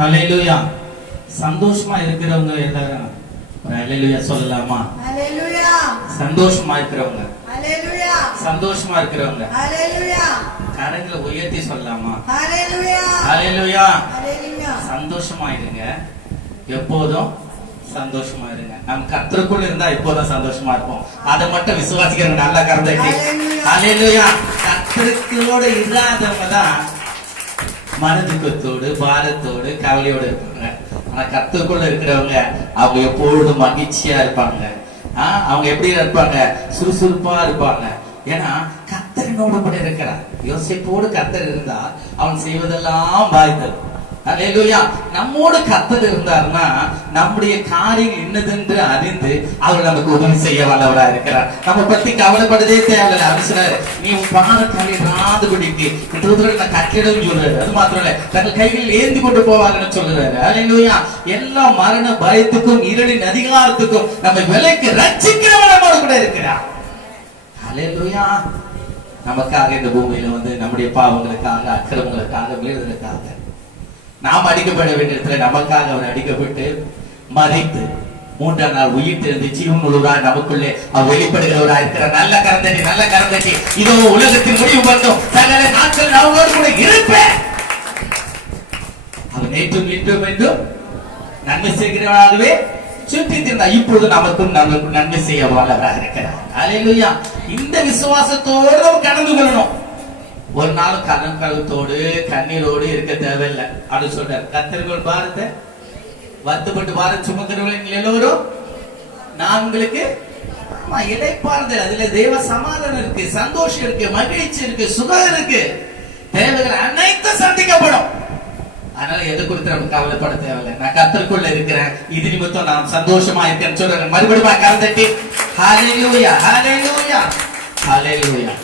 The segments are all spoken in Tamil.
ஹல்லேலூயா. சந்தோஷமா இருக்கிறவங்க எல்லாரும் ஒரு ஹல்லேலூயா சொல்லலாமா? ஹல்லேலூயா. சந்தோஷமா இருக்கிறவங்க, ஹல்லேலூயா. சந்தோஷமா இருக்கிறவங்க ஹல்லேலூயா. கரங்களை உயர்த்தி சொல்லலாமா? ஹல்லேலூயா. ஹல்லேலூயா. ஹல்லேலூயா. சந்தோஷமா இருங்க, எப்போதும் சந்தோஷமா இருங்க. நம்ம கர்த்தருக்குள்ள இருந்தா எப்போதும் சந்தோஷமா இருப்போம். அதை மட்டும் விசுவாசிக்கிறவங்க நல்லா கறந்துட்டு ஹல்லேலூயா. கர்த்தருக்குள்ளோட இல்லாதவங்க தான் மனதுக்கத்தோடு பாரத்தோடு கவலையோடு இருப்பாங்க. ஆனா கர்த்தருக்குள்ள இருக்கிறவங்க அவங்க எப்பொழுதும் மகிழ்ச்சியா இருப்பாங்க. அவங்க எப்படி இருப்பாங்க? சுறுசுறுப்பா இருப்பாங்க. ஏன்னா கர்த்தரினோடு கூட இருக்கிறார். யோசேப்போடு கர்த்தர் இருந்தா அவன் செய்வதெல்லாம் வாய்த்தது. அல்லேலூயா. நம்மோடு கர்த்தர் இருந்தார்னா நம்முடைய காரியம் என்னதென்று அறிந்து அவர் நமக்கு உதவி செய்ய வல்லவரா இருக்கிறார். நம்ம பத்தி கவலைப்படவே தேவையில்லை. அவர் சொல்றாரு, நீ உன் பாதக்காலை ராது குடிக்கு நான் கட்டிடம் சொல்றாரு. அது மாத்திரம் இல்ல, தங்கள் கைகளில் ஏந்தி கொண்டு போவாங்கன்னு சொல்றாரு. அல்லேலூயா. எல்லா மரண பயத்துக்கும் இருளின் அதிகாரத்துக்கும் நம்ம விலைக்கு ரட்சிக்கிறவன் நம்மோடு கூட இருக்கிறார். அல்லேலூயா. நமக்காக இந்த பூமியில வந்து நம்முடைய பாவங்களுக்காக அக்கிரமங்களுக்காக மீறுதலுக்காக நாம் அடிக்கப்பட வேண்டிய இடத்துல நமக்காக அவர் அடிக்கப்பட்டு மறைத்து மூன்றாம் நாள் உயிர் தெரிந்து ஜீவன் உள்ளவராய் நமக்குள்ளே அவர் வெளிப்படுகிறவராய் இருக்கிற நல்ல கரந்தட்டி, நல்ல கரந்தட்டி. இதோ உலகத்தின் முடிவு வந்தோம், சகல நாட்கள் நம்மோடு கூட இருப்பேன். அவர் நேற்றும் இன்றும் என்றும் நன்மை செய்கிறவராகவே சுற்றி திருந்தார். இப்பொழுது நமக்கும் நன்மை செய்ய வல்லவராக இருக்கிறார். அல்லேலூயா. இந்த விசுவாசத்தோடு நம்ம கடந்து கொள்ளணும். ஒரு நாள் கலத்தோடு கண்ணீரோடு இருக்க தேவையில்லை அப்படின்னு சொல்றாரு. கர்த்தர்கள் பாரத்தை வருத்தப்பட்டு பாரத் சுமக்கிறவர்கள் எல்லோரும் நான் உங்களுக்கு இளைப்பாறுதல், அதுல தேவ சமாதானம் இருக்கு, சந்தோஷம் இருக்கு, மகிழ்ச்சி இருக்கு, சுகம் இருக்கு. தேவைகள் அனைத்தும் சந்திக்கப்படும். அதனால எதை குறித்து நம்ம கவலைப்பட தேவையில்லை. நான் கர்த்தருக்குள்ள இருக்கிறேன், இது நிமித்தம் நான் சந்தோஷமா இருக்கேன்னு சொல்றேன். மறுபடியும் கலந்தட்டி ஹல்லேலூயா, ஹல்லேலூயா, ஹல்லேலூயா.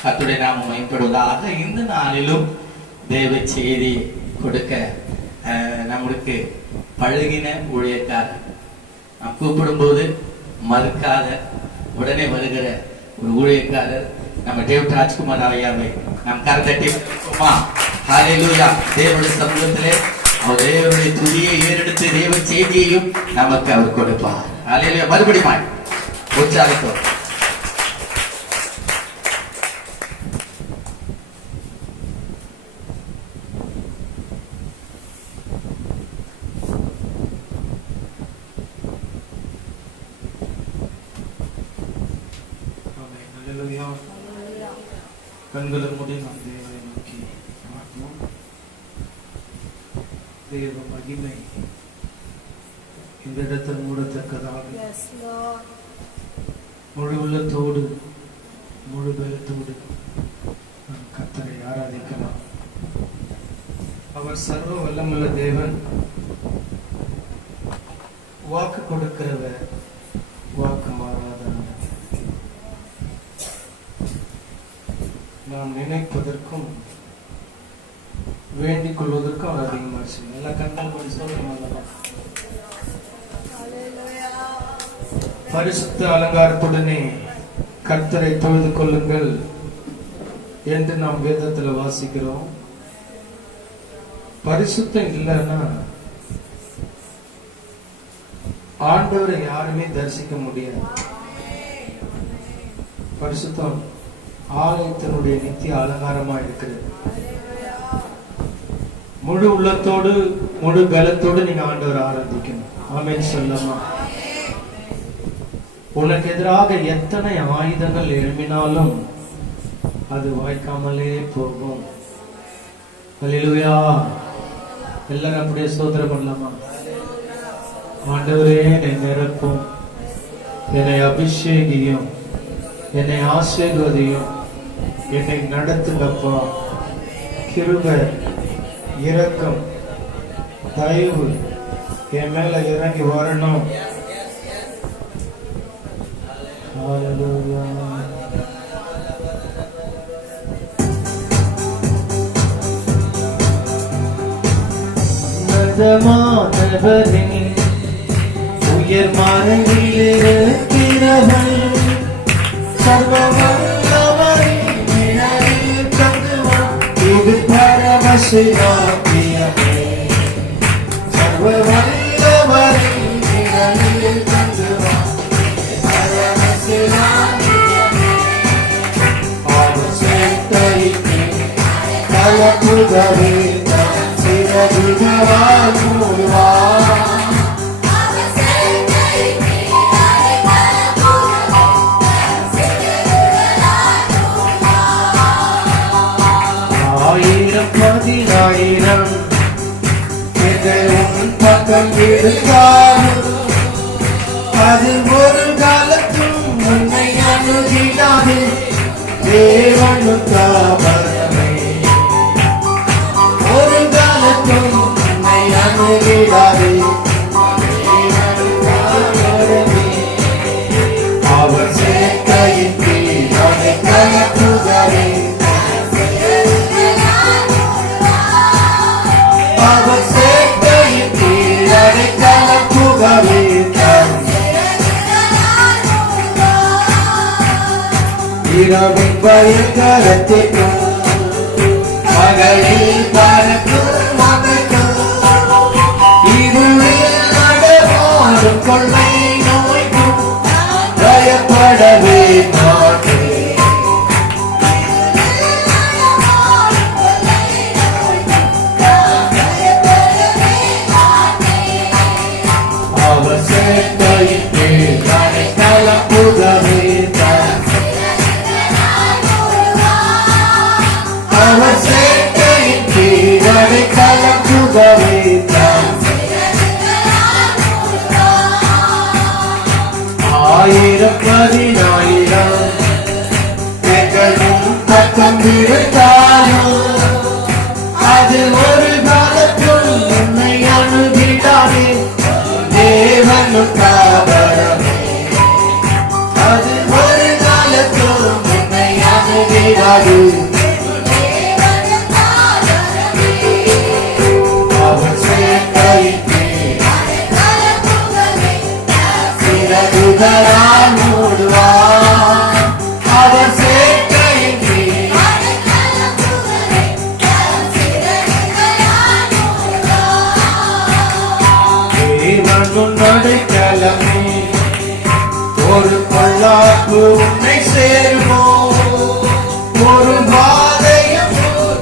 கர்த்தருடைய நாமம் மகிமைப்படுவதாக. இந்த நாளிலும் தேவ செய்தி கொடுக்க நம்மளுக்கு பழகின ஊழியக்காரர், நாம் கூப்பிடும் போது மறுக்காத உடனே வருகிற ஒரு ஊழியக்காரர் நம்ம டேவிட் ராஜ்குமார் ஐயாவை நாம் கரந்தட்டி ஹல்லேலூயா. தேவனுடைய சமூகத்திலே அவர் தேவனுடைய துதியை ஏறெடுத்து தேவ செய்தியையும் நமக்கு அவர் கொடுப்பார். ஹல்லேலூயா. மறுபடியும் உற்சாகத்தோடு கண்களை மூடி நாம் தேவனை நோக்கி பார்ப்போம். தேவ மகிமை இந்த இடத்தில் மூடத்தக்கதாக முழு உள்ளத்தோடு முழு பலத்தோடு நாம் கர்த்தரை ஆராதிக்கலாம். அவர் சர்வ வல்லமுள்ள தேவன், வாக்கு கொடுக்கிறவர், வாக்கு மாறாதவர். நாம் நினைப்பதற்கும் வேண்டிக் கொள்வதற்கும் அவர் அதிகமாக செய்யும். எல்லா கண்கள் கொண்டு சொல்லுங்க. பரிசுத்த அலங்காரத்துடனே கர்த்தரை தொழுது கொள்ளுங்கள் என்று நாம் வேதத்துல வாசிக்கிறோம். பரிசுத்தம் இல்லைன்னா ஆண்டவரை யாருமே தரிசிக்க முடியாது. பரிசுத்தம் ஆலயத்தினுடைய நித்திய அலங்காரமா இருக்கிறது. முழு உள்ளத்தோடு முழு பலத்தோடு நீங்க ஆண்டவர் ஆராதிக்கணும். ஆமென் சொல்லமா? உனக்கு எதிராக எத்தனை ஆயுதங்கள் எழும்பினாலும் அது வாய்க்காமலே போகும். அல்லேலூயா. எல்லாரும் அப்படியே ஸ்தோத்திரம் பண்ணலாமா? ஆண்டவரே, என்னை நிரப்பும், என்னை அபிஷேகியும், என்னை ஆசீர்வதியும், என்னை நடத்துங்கப்பா. கிருபை, இரக்கம், தயவு என் மேல இறங்கி வரணும். உயர் மறைவில் இருக்கிறவன் இது பரவசியா புகவே சிறகுகளால் மூடுவார். ஆயிரம் 10,000 உன் பக்கம் இருந்தாலும் அது ஒரு காலத்தும் உன்னை அணுகிடாது. தேவனுக்காகவே ஒரு காலத்தும் உன்னை அணுகிடாது. தேவனுக்காகவே அவர் சேர்க்கையின் கீழ் அவனை கலப்புகவே அவர் சேர்க்கையின் கீழ் அவனை கலப்புகவே இரவின் பயங்கரத்திற்கும் பகலில் பறக்கும் மகனும் இருளில் நடமாடும் கொள்ளை நோய்க்கும் பயப்படவே மாட்டேன். அவர் சேர்க்கையின் கீழ் அவனை கலப்புகவே அவர் சேர்க்கையின் கீழ் அவனை கலப்புகவே ஆயிரம் 10,000 எங்களும் பக்கம் இருந்தாலும் அது ஒரு காலத்தும் உன்னை அணுகிடாதே. தேவனுக்காகவே அது ஒரு காலத்தும் உன்னை அணுகிடாது. அவர் சேர்க்கையின் கீழ் சிறகுகளால் மூடுவார். அவர் சேர்க்கையின் கீழ் தேவன் அடைக்கலமே ஒரு பொல்லாப்பு உன்னை சேருமோ. ஒரு பாதையும்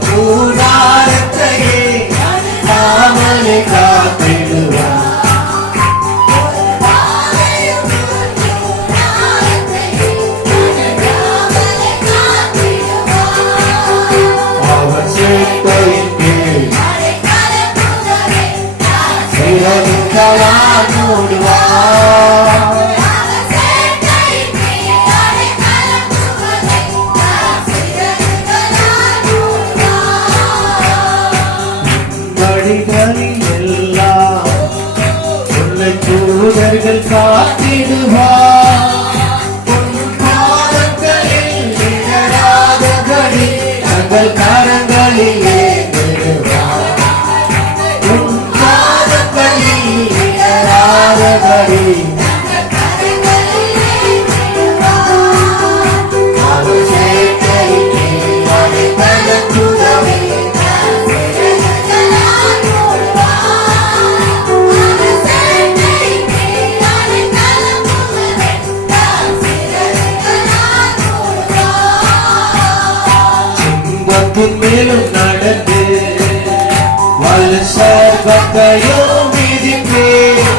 கூடாரத்தையே காவலை காத்திடுவார். அவர் சேர்க்கையின் கீழ் சிறகுகளால் மூடுவார். வழிகளில் எல்லாம் உன்னை தூதர்கள் காத்திடுவார். உன் பாதங்களில் இடராதபடி தங்கள் கரங்களில் ஏந்திடுவார். உன் பாதங்களில் இடராதபடி அவர் சேர்க்கையின் கீழ் அவனை கலப்புகவே சிங்கத்தின் மேலும் நடந்து வலு சர்வத்தையும் மிதிப்பேன்.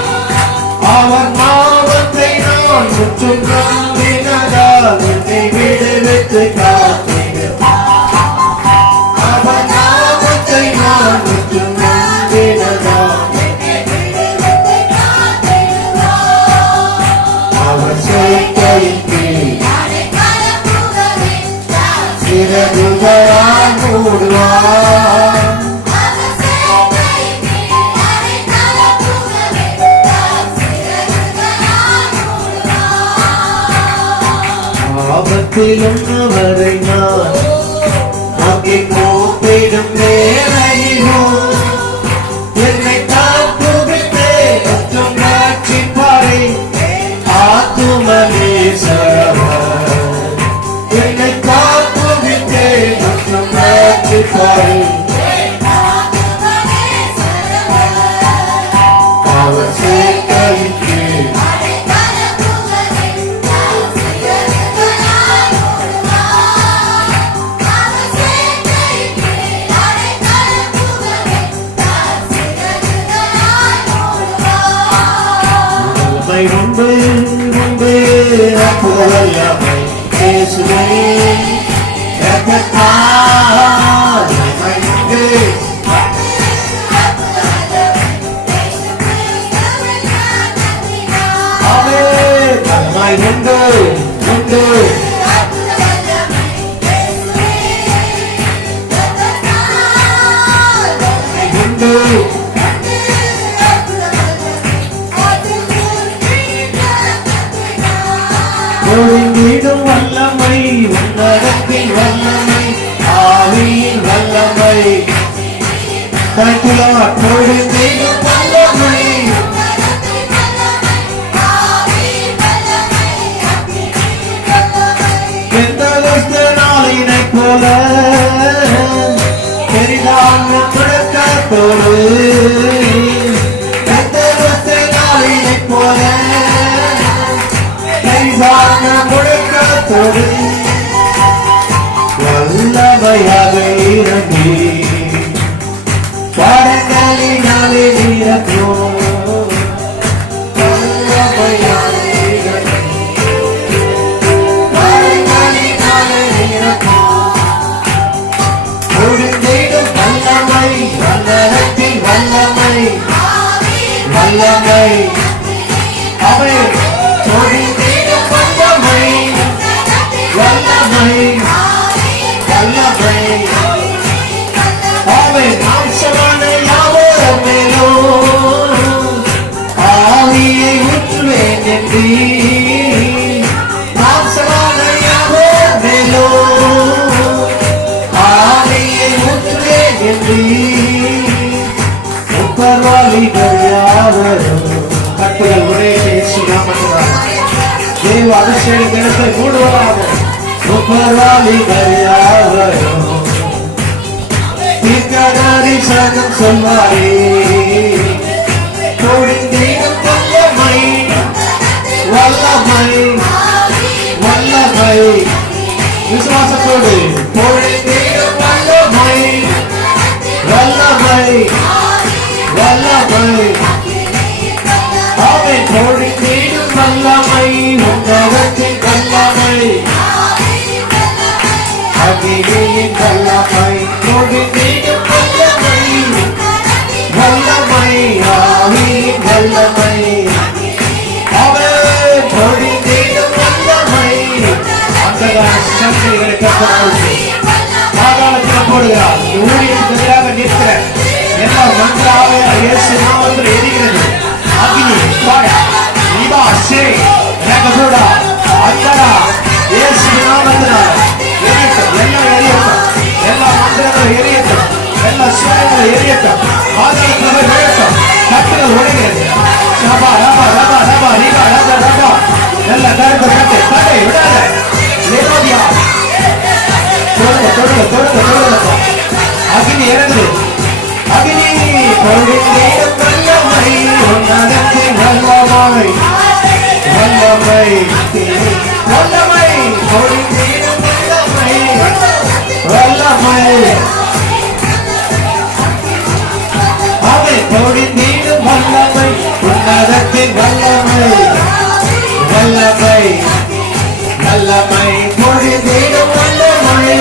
அவர் நாமத்தை நான் முற்றும் நம்பினதால் என்னை விடுவித்து காத்திடுவார். அவர் நாமத்தை நான் முற்றும் நம்பினதால் அவர் சேர்க்கையின் கீழ் சிறகுகளால் மூடுவார். ஆபத்திலும் அவரை நான் நோக்கி கூப்பிடும் வேளையிலும் என்னை தாக்குவித்தே மற்றும் ரட்சிப்பாரே. ஆத்துமனேஸ்வரர் என்னை தாக்குவித்தே மற்றும் ரட்சிப்பாரே. அவர் சேர்க்கையின் கீழ் வல்லமை உண்டு உண்டு அற்புத வல்லமை இயேசுவே இரக்கத்தால் வல்லமை உண்டு ஆமென் வல்லமை உண்டு உண்டு உண்டு ஒழுங்கிடும் வல்லமை உன்னதத்தின் வல்லமை ஆவியின் வல்லமை ஒழுங்கிடும் வல்லமை எந்த நாளினை போல பெரிதான முழக்கத்தோடு எந்த நாளினை போல பெரிதான முழக்கத்தோடு வல்லமையாக இறங்கி பாடங்களினாலே நிரப்பும் வல்லமையாக இறங்கி பாடங்களினாலே நிரப்பும் ஒழுங்கிடும் வல்லமை வல்லரத்தின் வல்லமை வல்லமை அவை ஒழுங்கிடும் வல்லமை வல்லமை வல்லமை அவை மாம்சமான யாவோர் மேலும் ஆவியை ஊற்றுவேன் என்று மாம்சமான யாவோர் மேலும் ஆவியை ஊற்றுவேன் என்று உப்பர்வாளிகள் யாவரும் கட்டுகள் ஒரே பேசி நாமத்தினால் தேவ அபிஷேக தினத்தை மூடுவதாக உப்பர்வாளிகள் யாவரும் தீர்க்கதரிசனம் சொல்வாரே பொழிந்திடும் வல்லமை வல்லமை வல்லமை விசுவாசத்தோடு பொழிந்திடும் வல்லமை வல்லமை வல்லமை ஆமென் பொழிந்திடும் வல்லமை உன்னதத்தின் வல்லமை அகிலியின் வல்லமை பொழிந்திடும் வல்லமை வல்லமை ஆவியின் வல்லமை ஆமென் பொழிந்திடும் வல்லமை அந்தகார சக்திகளை கட்டப்பட்டு பாதாளத்தில் போடுகிறார் ஊழியத்துக்கு எதிராக நிற்கிற எல்லா மந்திர ஆவியால் இயேசு நாமத்தில் எரிகிறது அக்னி பாயா இவா சே ரகபுடா அந்தரா இயேசு நாமத்தினால் எரியட்டும் எல்லாம் எரியட்டும் எல்லா மந்திரங்களும் எரியட்டும் எல்லா சூழலும் எரியட்டும் பாதாளத்தில் விழட்டும் கட்டுகள் உடைகிறது ரபா ரபா ரபா ரபா ரிபா ரபா ரபா எல்லா கருத்து கட்டு தடை விடாத லேரோதியா தொடுங்க தொடுங்க தொடுங்க தொடுங்க அக்னி இறங்குது அக்னி பொழிந்திடும் வல்லமை உன்னதத்தின் வல்லமை வல்லமை வல்லமை பொழிந்திடும் வல்லமை வல்லமை அவை பொழிந்திடும் வல்லமை உன்னதத்தின் வல்லமை வல்லமை வல்லமை பொழிந்திடும் வல்லமை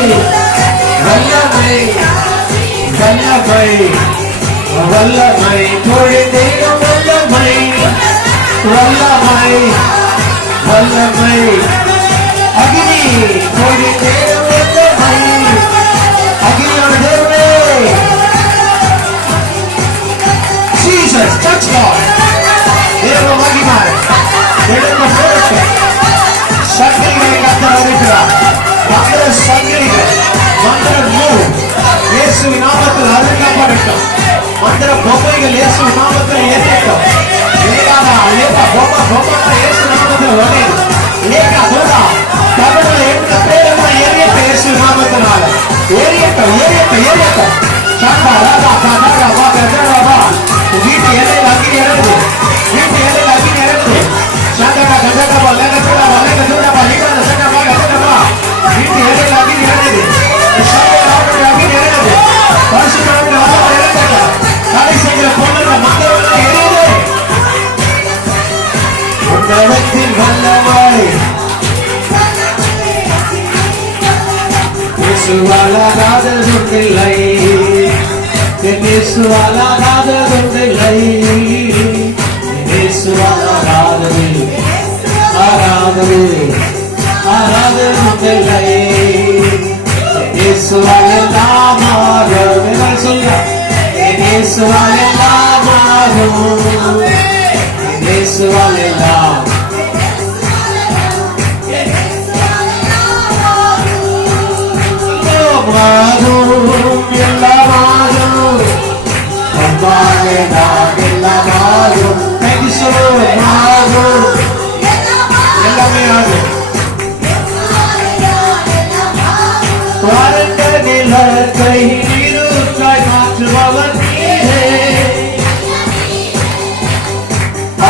வல்லமை வல்லமை வல்லமை பொழிந்திடும் வல்லமை வல்லமை வல்லமை அக்னி பொழிந்திடும் வல்லமை அக்னியான தேவனே Jesus touch God தேவ மகிமை எடுக்க போட்டு சங்கிலிகளை கத்தர் அழைக்கிறார் மந்திர சங்கிலிகள் மந்திர நூல் இயேசுவின் நாமத்தில் அறுக்கப்படட்டும் மந்திர பொம்மைகள் இயேசுவின் நாமத்தில் எரியட்டும் ஏகாதா ஏகா பொம்மை பொம்மை இயேசு நாமத்தில் வகையில் ஏகா தூதா தமிழ்ல எந்த பேரெல்லாம் எரியட்டும் இயேசுவின் நாமத்தினால் எரியட்டும் எரியட்டும் எரியட்டும் சண்டா ராதா கதா வா கதா வா வீட்டு எல்லையில் அக்னி இறங்குது வீட்டு எல்லையில் அக்னி இறங்குது சண்டா கதா வா லேக தூதா வா லேக தூதா வா லேக சண்டா வா கதா வா வீட்டு எல்லையில் அக்னி இறங்குது சண்டா அக்னி இறங்குது பரிசுத்தமான வல்லமை இறங்குது தடை செய்கிற பொண்ணுங்க மந்திரங்கள் எரியுது அலாகாததொன்றில்லை என் இயேசுவால் ஆகாததொன்றில்லை என் இயேசுவால் ஆகாததில்லை ஆகாததொன்றில்லை என் இயேசுவால் எல்லாம் ஆகும் எல்லாம் சொல்ல என் இயேசுவால் எல்லாம் ஆகும் என் இயேசுவால் எல்லாம் எல்லாமாகும் அம்மாவே நான் எல்லாமாகும் ஆகும் எல்லாமே ஆகும் வறண்ட நிலத்தை நீரூற்றாய் மாற்றுபவர் நீரே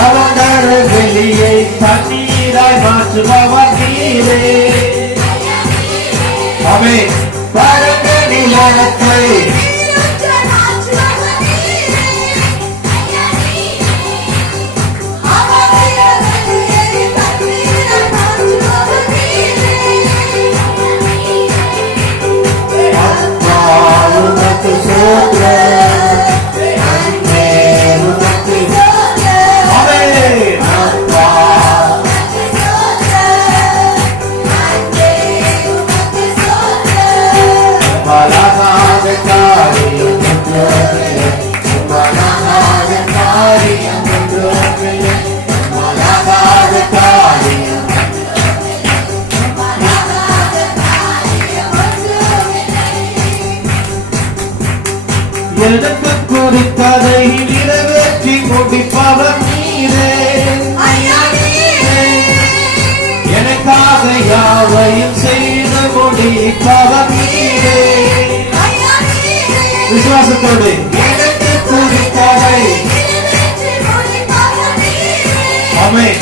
அவனோட வெளியை தண்ணீராய் மாற்றுபவர் நீரே அமே வறண்ட நிலத்தை எனக்கு குறித்ததை நிறைவேற்றி முடிப்பவர் நீரே எனக்காக யாவையும் செய்து முடிப்பவர் நீரே விசுவாசத்தோடு எனக்கு குறித்ததை ஆமென்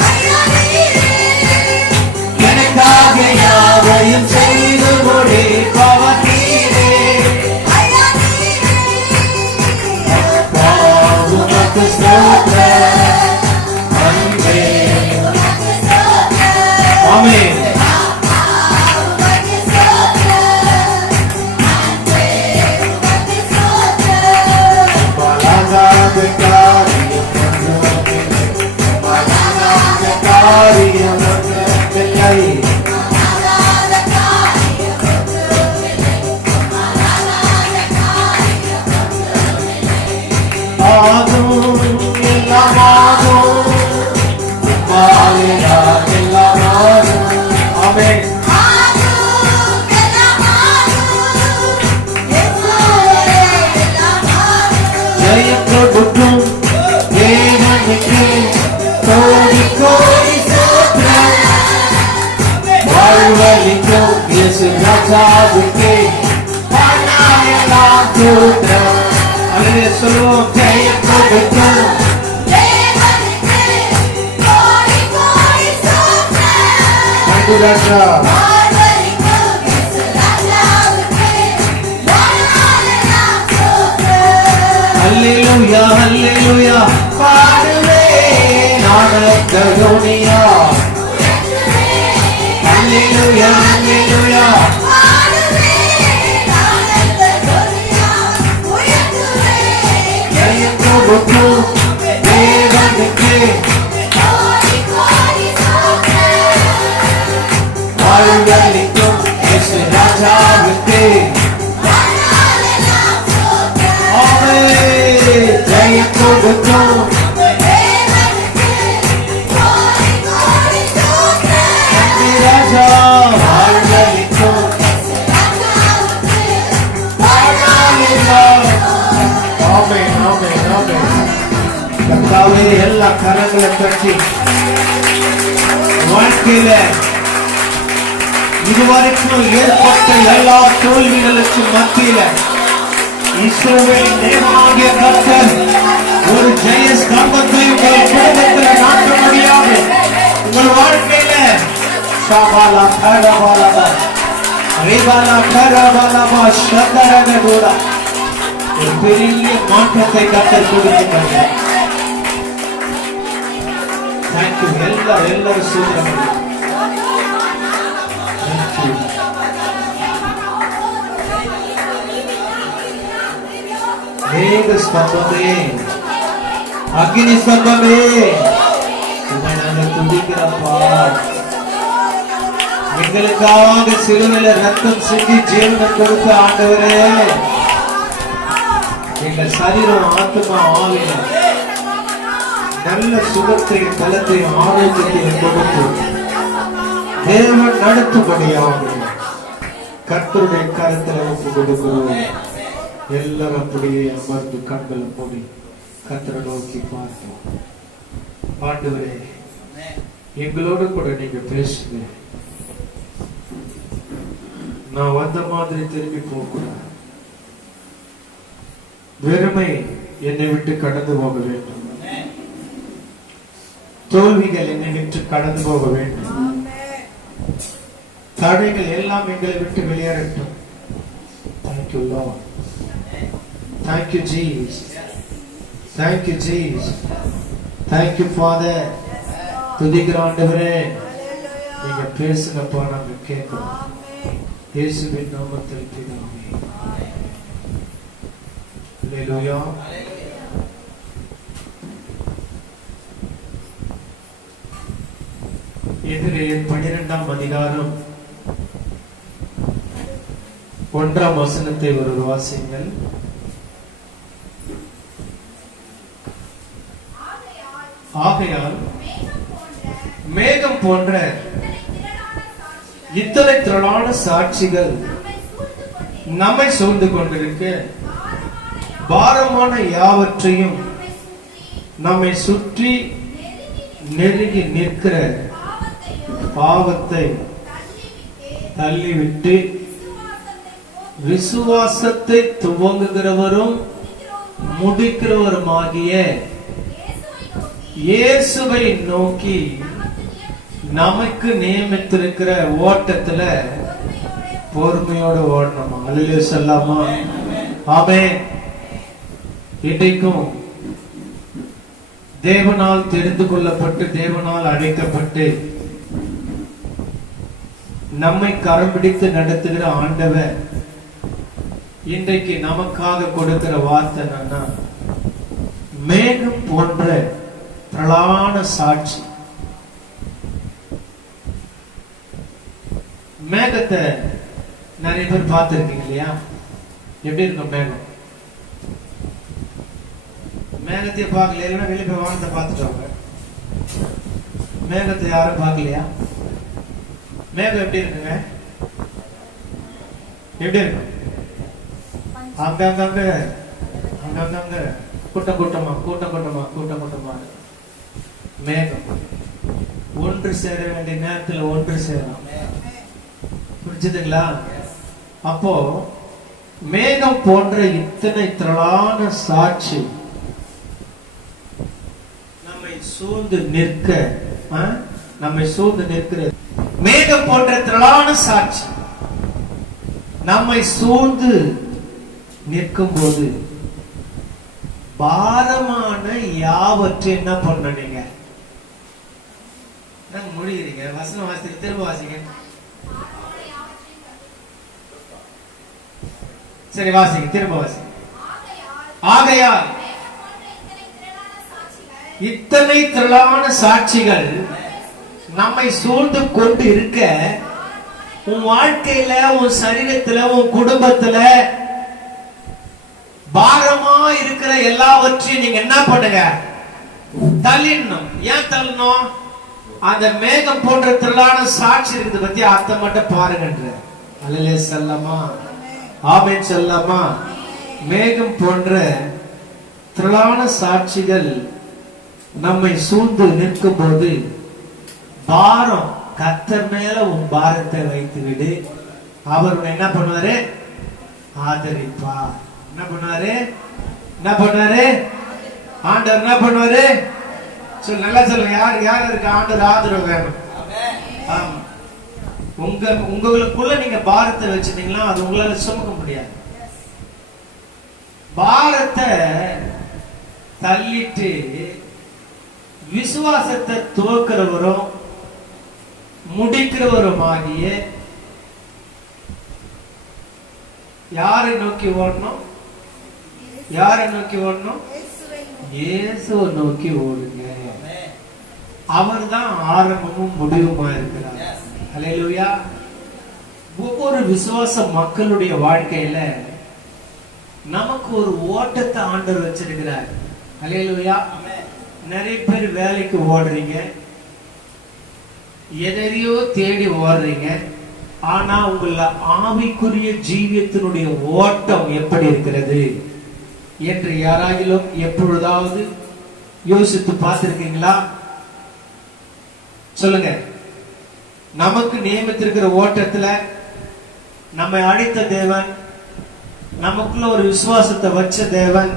எனக்காக யாவையும் செய்து முடிப்பவர் நீரே ஆமென் Hallelujah, hallelujah, பாடுவே நானக்கருணியா Hallelujah, hallelujah, பாடுவே நானக்கருணியா உயர்த்துவே ஜெயத்துக்கு தேவனுக்கு கோடி கோடி ஸ்தோத்திரம் வாழ்வளிக்கும் இயேசு ராஜாவுக்கு எல்லா கரங்களை கட்டி வாழ்க்கையில இதுவரைக்கும் ஏற்பட்ட எல்லா தோல்விகளுக்கு மத்தியில இஸ்ரவேல் தேவனாகிய கர்த்தர் ஒரு ஜெய ஸ்தம்பத்தை உங்கள் குடும்பத்தில் நாட்ட முடியாது. உங்கள் வாழ்க்கையில ஷாபாலா கரபாலா ரேபாலா கரபாலா ஷந்தரக கூட ஒரு பெரிய மாற்றத்தை கர்த்தர் கொடுக்கிறார். தேங்க்யூ. எல்லாரும் சூத்திரம். மேக ஸ்தம்பமே, அக்னி ஸ்தம்பமே, உம்மை நாங்கள் துதிக்கிறோம்ப்பா. எங்களுக்காக சிலுவையில ரத்தம் சிந்தி ஜீவனை கொடுத்த ஆண்டவரே, எங்கள் சரீரம் ஆத்மா ஆவிய நல்ல சுகத்தையும் பலத்தையும் ஆரோக்கியத்தையும் கொடுத்து தேவன் நடத்தும்படியாக கர்த்தருடைய கருத்தில் ஒப்பு கொடுக்கிறோம். எல்லாரும் அப்படியே அமர்ந்து கண்களை மூடி கர்த்தரை நோக்கி பார்ப்போம். ஆண்டவரே, எங்களோடு கூட நீங்க பேசுங்க. நான் வந்த மாதிரி திரும்பி போகக்கூடாது. வெறுமை என்னை விட்டு கடந்து போக வேண்டும். தோல்விகள் என்னை விட்டு கடந்து போக வேண்டும். தடைகள் எல்லாம் எங்களை விட்டு வெளியேறட்டும். Thank you Lord. Thank you Jesus. Thank you Jesus. Thank you Father. துதிக்கிற ஆண்டவரே, நீங்க பேசுங்கப்பா, நாங்க கேட்கிறோம். இயேசுவின் நாமத்தில் பிதாவே. அல்லேலூயா. எபிரேயர் 12ஆம் அதிகாரம் 1ஆம் வசனத்தை ஒரு வாசியுங்கள். ஆகையால் மேகம் போன்ற இத்தனை திரளான சாட்சிகள் நம்மை சூழ்ந்து கொண்டிருக்க, பாரமான யாவற்றையும் நம்மை சுற்றி நெருங்கி நிற்கிற பாவத்தை தள்ளிவிட்டு விசுவாசத்தை துவங்குகிறவரும் முடிக்கிறவருமாகிய இயேசுவை நோக்கி நமக்கு நியமித்திருக்கிற ஓட்டத்துல பொறுமையோட ஓடணுமா? அல்லேலூயா சொல்லாமா? ஆமென். இன்றைக்கும் தேவனால் தெரிந்து கொள்ளப்பட்டு தேவனால் அழைக்கப்பட்டு நம்மை கரம் பிடித்து நடத்துகிற ஆண்டவர் இன்றைக்கு நமக்காக கொடுக்கிற வார்த்தை என்னன்னா, மேகம் போன்ற பிரளான சாட்சி. மேகத்தை நிறைய பேர் பார்த்திருக்கீங்க இல்லையா? எப்படி இருக்கும் மேகம்? மேகத்தை பார்க்கல, இல்லைன்னா வெளியே போய் வானத்தை பார்த்துட்டோங்க. மேகத்தை யாரும் பார்க்கலையா? மேகம் எப்படி இருக்குங்க? எப்படி இருக்கும்? அங்கங்க கூட்டம் கூட்டமா மேகம் ஒன்று சேர வேண்டிய நேரத்தில் ஒன்று சேரும். புரிஞ்சுதுங்களா? அப்போ மேகம் போன்ற இத்தனை திரளான சாட்சி நம்மை சூழ்ந்து நிற்கிற மேகம் போன்ற திரளான சாட்சி நம்மை சூழ்ந்து நிற்கும் போது பாரமான யாவற்றை என்ன பண்ண? நீங்க மொழிகிறீங்க. வசனம் வாசிக்க, திரும்ப வாசிங்க. சரி வாசிங்க, திரும்ப வாசிங்க. ஆகையால் இத்தனை திரளான சாட்சிகள் நம்மை சூழ்ந்து கொண்டு இருக்க, உன் வாழ்க்கையில, உன் சரீரத்துல, உன் குடும்பத்துல பாரமா இருக்கிற எல்லாவற்றையும் நீங்க என்ன பண்ணுங்க? தள்ளிடணும். ஏன் தள்ளணும்? அந்த மேகம் போன்ற திரளான சாட்சி இருக்குது பத்தி அர்த்தம் மட்டும் பாருங்க. அல்லேலூயா சொல்லலாமா? ஆமென் சொல்லலாமா? மேகம் போன்ற திரளான சாட்சிகள் நம்மை சூழ்ந்து நிற்கும் போது பாரம், கர்த்தர் மேல உன் பாரத்தை வைத்து விடு. அவர் என்ன பண்ணுவாரு? ஆதரிப்பார். என்ன பண்ணுவாரு? ஆண்டவர் என்ன பண்ணுவாரு? சொல்லு, நல்லா சொல்லுங்க. யார் இருக்கு ஆண்டவர் ஆதரவு வேணும்? ஆமா. உங்களுக்குள்ள நீங்க பாரத்தை வச்சிருந்தீங்களா, அது உங்களால சுமக்க முடியாது. பாரத்தை தள்ளிட்டு விசுவாசத்தை துவக்கிறவரும் முடிக்கிறவருமாகிய யாரை நோக்கி ஓடணும்? யாரை நோக்கி ஓடணும்? இயேசுவை நோக்கி. இயேசுவை நோக்கி ஓடுங்க. அவர்தான் ஆரம்பமும் முடிவுமா இருக்கிறார். ஹல்லேலூயா. ஒவ்வொரு விசுவாச மக்களுடைய வாழ்க்கையில நமக்கு ஒரு ஓட்டத்தை ஆண்டவர் வச்சிருக்கிறார். ஹல்லேலூயா. நிறைய பேர் வேலைக்கு ஓடுறீங்க, எதையோ தேடி ஓடுறீங்க. ஆனா உங்கள ஆவிக்குரிய ஜீவியத்தினுடைய ஓட்டம் எப்படி இருக்கிறது என்று யாராகிலும் எப்பொழுதாவது யோசித்து பார்த்திருக்கீங்களா? சொல்லுங்க. நமக்கு நியமித்திருக்கிற ஓட்டத்துல நம்மை அழைத்த தேவன், நமக்குள்ள ஒரு விசுவாசத்தை வச்ச தேவன்,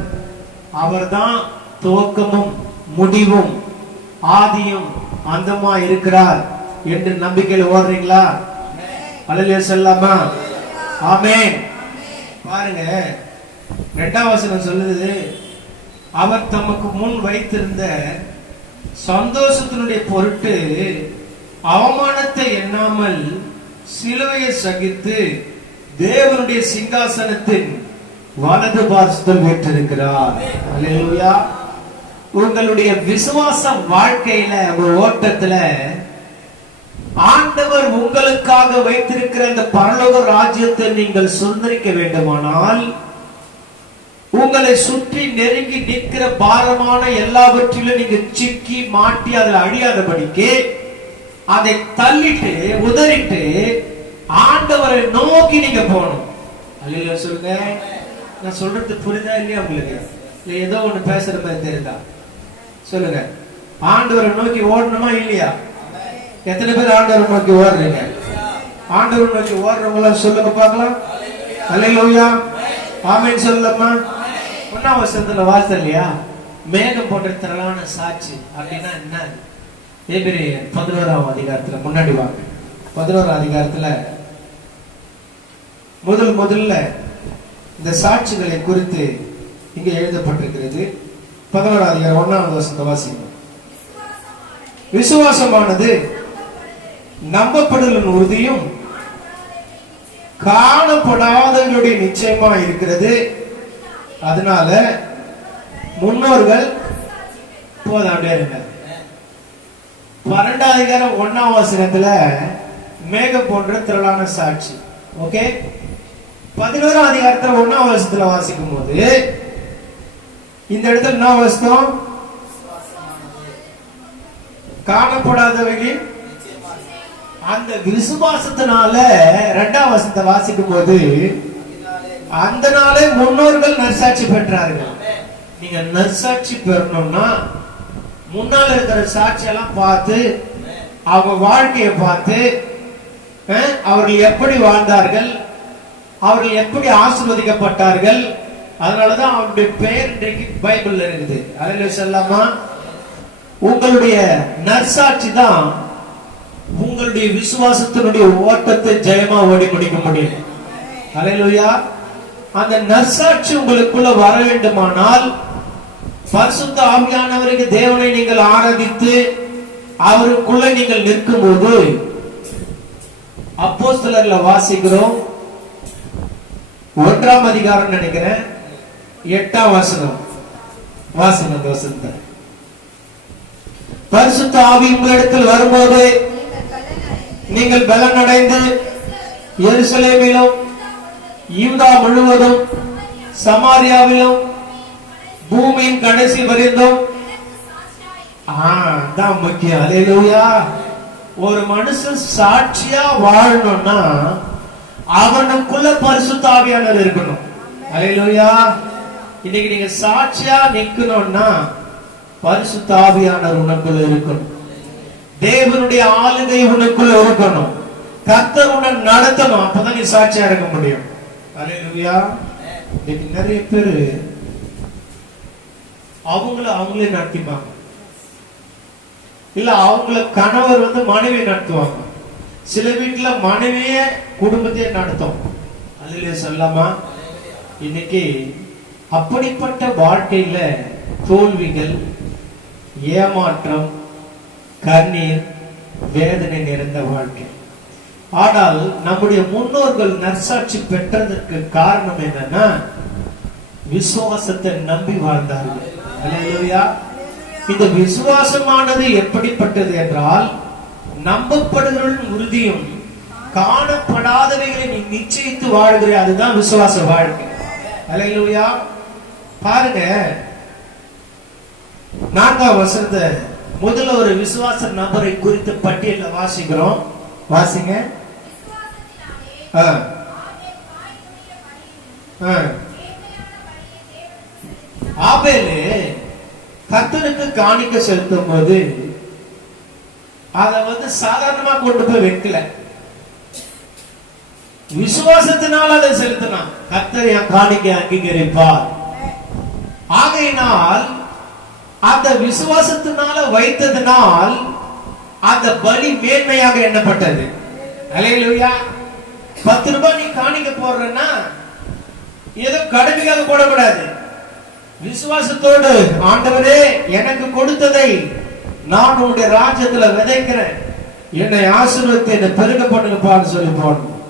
அவர்தான் துவக்கமும் முடிவும் ஆதியும் அந்தமா இருக்கிறார் என்று நம்பிக்கையில் ஓடுறீங்களா? அல்லேலூயா சொல்லலாமா? ஆமென். பாருங்க, 2ஆம் வசனம் சொல்லுது, அவர் தமக்கு முன் வைத்திருந்த சந்தோஷத்தினுடைய பொருட்டு அவமானத்தை எண்ணாமல் சிலுவையை சகித்து தேவனுடைய சிங்காசனத்தின் வலது பார்சத்தில் வீற்றிருக்கிறார். அல்லேலூயா. உங்களுடைய விசுவாச வாழ்க்கையில, ஒரு ஓட்டத்துல ஆண்டவர் உங்களுக்காக வைத்திருக்கிற இந்த பரலோக ராஜ்யத்தை நீங்கள் சுதந்திரிக்க வேண்டுமானால், உங்களை சுற்றி நெருங்கி நிற்கிற பாரமான எல்லாவற்றிலும் நீங்க சிக்கி மாட்டி அதில் அழியாதபடிக்கு அதை தள்ளிட்டு உதறிட்டு ஆண்டவரை நோக்கி நீங்க போகணும். அல்லேலூயா சொல்லுங்க. நான் சொல்றது புரியுதா இல்லையா உங்களுக்கு? இல்ல ஏதோ ஒண்ணு பேசுற மாதிரி தெரியுதா? சொல்லுங்க. ஆண்டவரை நோக்கி ஓடணுமா இல்லையா? எத்தனை பேர் ஆண்டவரை நோக்கி ஓடுறீங்க? ஆண்டவரை நோக்கி ஓடுறவங்கள சொல்லுங்க பார்க்கலாம். அல்லேலூயா. ஆமென் சொல்லலாமா? 1ஆம் வசனத்துல வாசல் இல்லையா, மேகம் போன்ற திரளான சாட்சி அப்படின்னா என்ன? எபிரேயர் 11ஆம் அதிகாரத்துல, முன்னாடி வாங்க, 11ஆம் அதிகாரத்துல முதல்ல இந்த சாட்சிகளை குறித்து இங்க எழுதப்பட்டிருக்கிறது. 11ஆம் அதிகாரம் 1ஆம் வசனத்தை வாசிங்க. விசுவாசமானது நம்பப்படுதலின் உறுதியும் காணப்படாதவர்களுடைய நிச்சயமா இருக்கிறது. அதனால முன்னோர்கள் போதும் அப்படியே இருங்க. 12ஆம் அதிகாரம் 1ஆம் வசனத்துல மேகம் போன்ற திரளான சாட்சி. ஓகே. 11ஆம் அதிகாரத்துல 1ஆம் வசனத்துல வாசிக்கும் போது இந்த இடத்துல என்ன வசனம்? காணப்படாதவர்களின் அந்த விசுவாசத்தினால 2ஆம் வசனத்தை வாசிக்கும் போது அந்த நாளே முன்னோர்கள் நற்சாட்சி பெற்றார்கள். நீங்க நற்சாட்சி பெறணும்னா முன்னால இருக்கிற சாட்சியெல்லாம் பார்த்து, அவங்க வாழ்க்கையை பார்த்து, அவர்கள் எப்படி வாழ்ந்தார்கள், அவர்கள் எப்படி ஆசீர்வதிக்கப்பட்டார்கள், அதனாலதான் அவருடைய பெயர் இன்றைக்கு பைபிள்ல இருக்குது. அல்லேலூயா சொல்லலாமா? உங்களுடைய நற்சாட்சி தான் உங்களுடைய விசுவாசத்தினுடைய ஓட்டத்தை ஜெயமா ஓடி முடிக்க முடியும். அல்லேலூயா. அந்த நற்சாட்சி உங்களுக்குள்ள வர வேண்டுமானால் பரிசுத்த ஆவியானவருக்கு தேவனை நீங்கள் ஆராதித்து அவருக்குள்ள நீங்கள் நிற்கும் போது, அப்போஸ்தலர்ல வாசிக்கிறோம் 1ஆம் அதிகாரம் நினைக்கிறேன் 8ஆம் வசனம் வாசிங்க. வசனத்தை பரிசுத்த ஆவி உங்களிடத்தில் வரும்போது நீங்கள் பலன் அடைந்து எருசலேமிலும் யூதா முழுவதும் சமாரியாவிலும் பூமியின் கடைசி வரைந்தும் தான் முக்கியம். அல்லேலூயா. ஒரு மனுஷன் சாட்சியா வாழணும்னா அவனுக்குள்ள பரிசுத்த ஆவியானவர் இருக்கணும். அல்லேலூயா. இன்னைக்கு நீங்க சாட்சியா நிக்கணும்னா பரிசுத்த ஆவியானவர் உனக்குள்ள இருக்கணும். தேவனுடைய ஆளுகை உனக்குள்ள இருக்கணும். கர்த்தர் உன்னை நடத்தணும். அப்பதான் நீ சாட்சியா இருக்க முடியும். அல்லேலூயா. இன்னைக்கு நிறைய பேரு அவங்களே நடத்திப்பாங்க, இல்ல அவங்கள கணவர் மனைவி நடத்துவாங்க. சில வீட்டுல மனைவியே குடும்பத்தையே நடத்தும். அல்லேலூயா சொல்லலாமா? இன்னைக்கு அப்படிப்பட்ட வாழ்க்கையில தோல்விகள், ஏமாற்றம், கண்ணீர், வேதனை நிறைந்த வாழ்க்கை. ஆனால் நம்முடைய முன்னோர்கள் நற்சாட்சி பெற்றதற்கு காரணம் என்னன்னா, விசுவாசத்தை நம்பி வாழ்ந்தார்கள். அல்லேலூயா. இந்த விசுவாசமானது எப்படிப்பட்டது என்றால், நம்பப்படுகிறவர்களின் உறுதியும் காணப்படாதவைகளை நீ நிச்சயித்து வாழ்கிற, அதுதான் விசுவாச வாழ்க்கை. அல்லேலூயா. பாருங்க, 4ஆம் வசனத்தை முதல்ல ஒரு விசுவாச நபரை குறித்த பட்டியல வாசிக்கிறோம். வாசிங்க. ஆபேலு கர்த்தருக்கு காணிக்கை செலுத்தும் போது அதை சாதாரணமா கொண்டு போய் வைக்கல, விசுவாசத்தினால் அதை செலுத்தினான். கர்த்தர் என் காணிக்கை அங்கீகரிப்பார். ஆகையினால் அந்த விசுவாசத்தினால வைத்ததினால் அந்த பலி மேன்மையாக எண்ணப்பட்டது. அல்லேலூயா. 10 ரூபாய் நீ காணிக்க போடுறன்னா ஏதோ கடமையாக போடக்கூடாது. விசுவாசத்தோடு, ஆண்டவரே எனக்கு கொடுத்ததை நான் உன்னுடைய ராஜ்யத்துல விதைக்கிறேன், என்னை ஆசீர்வதித்து என்னை பெருக பண்ணுங்கப்பான்னு சொல்லி போடணும்.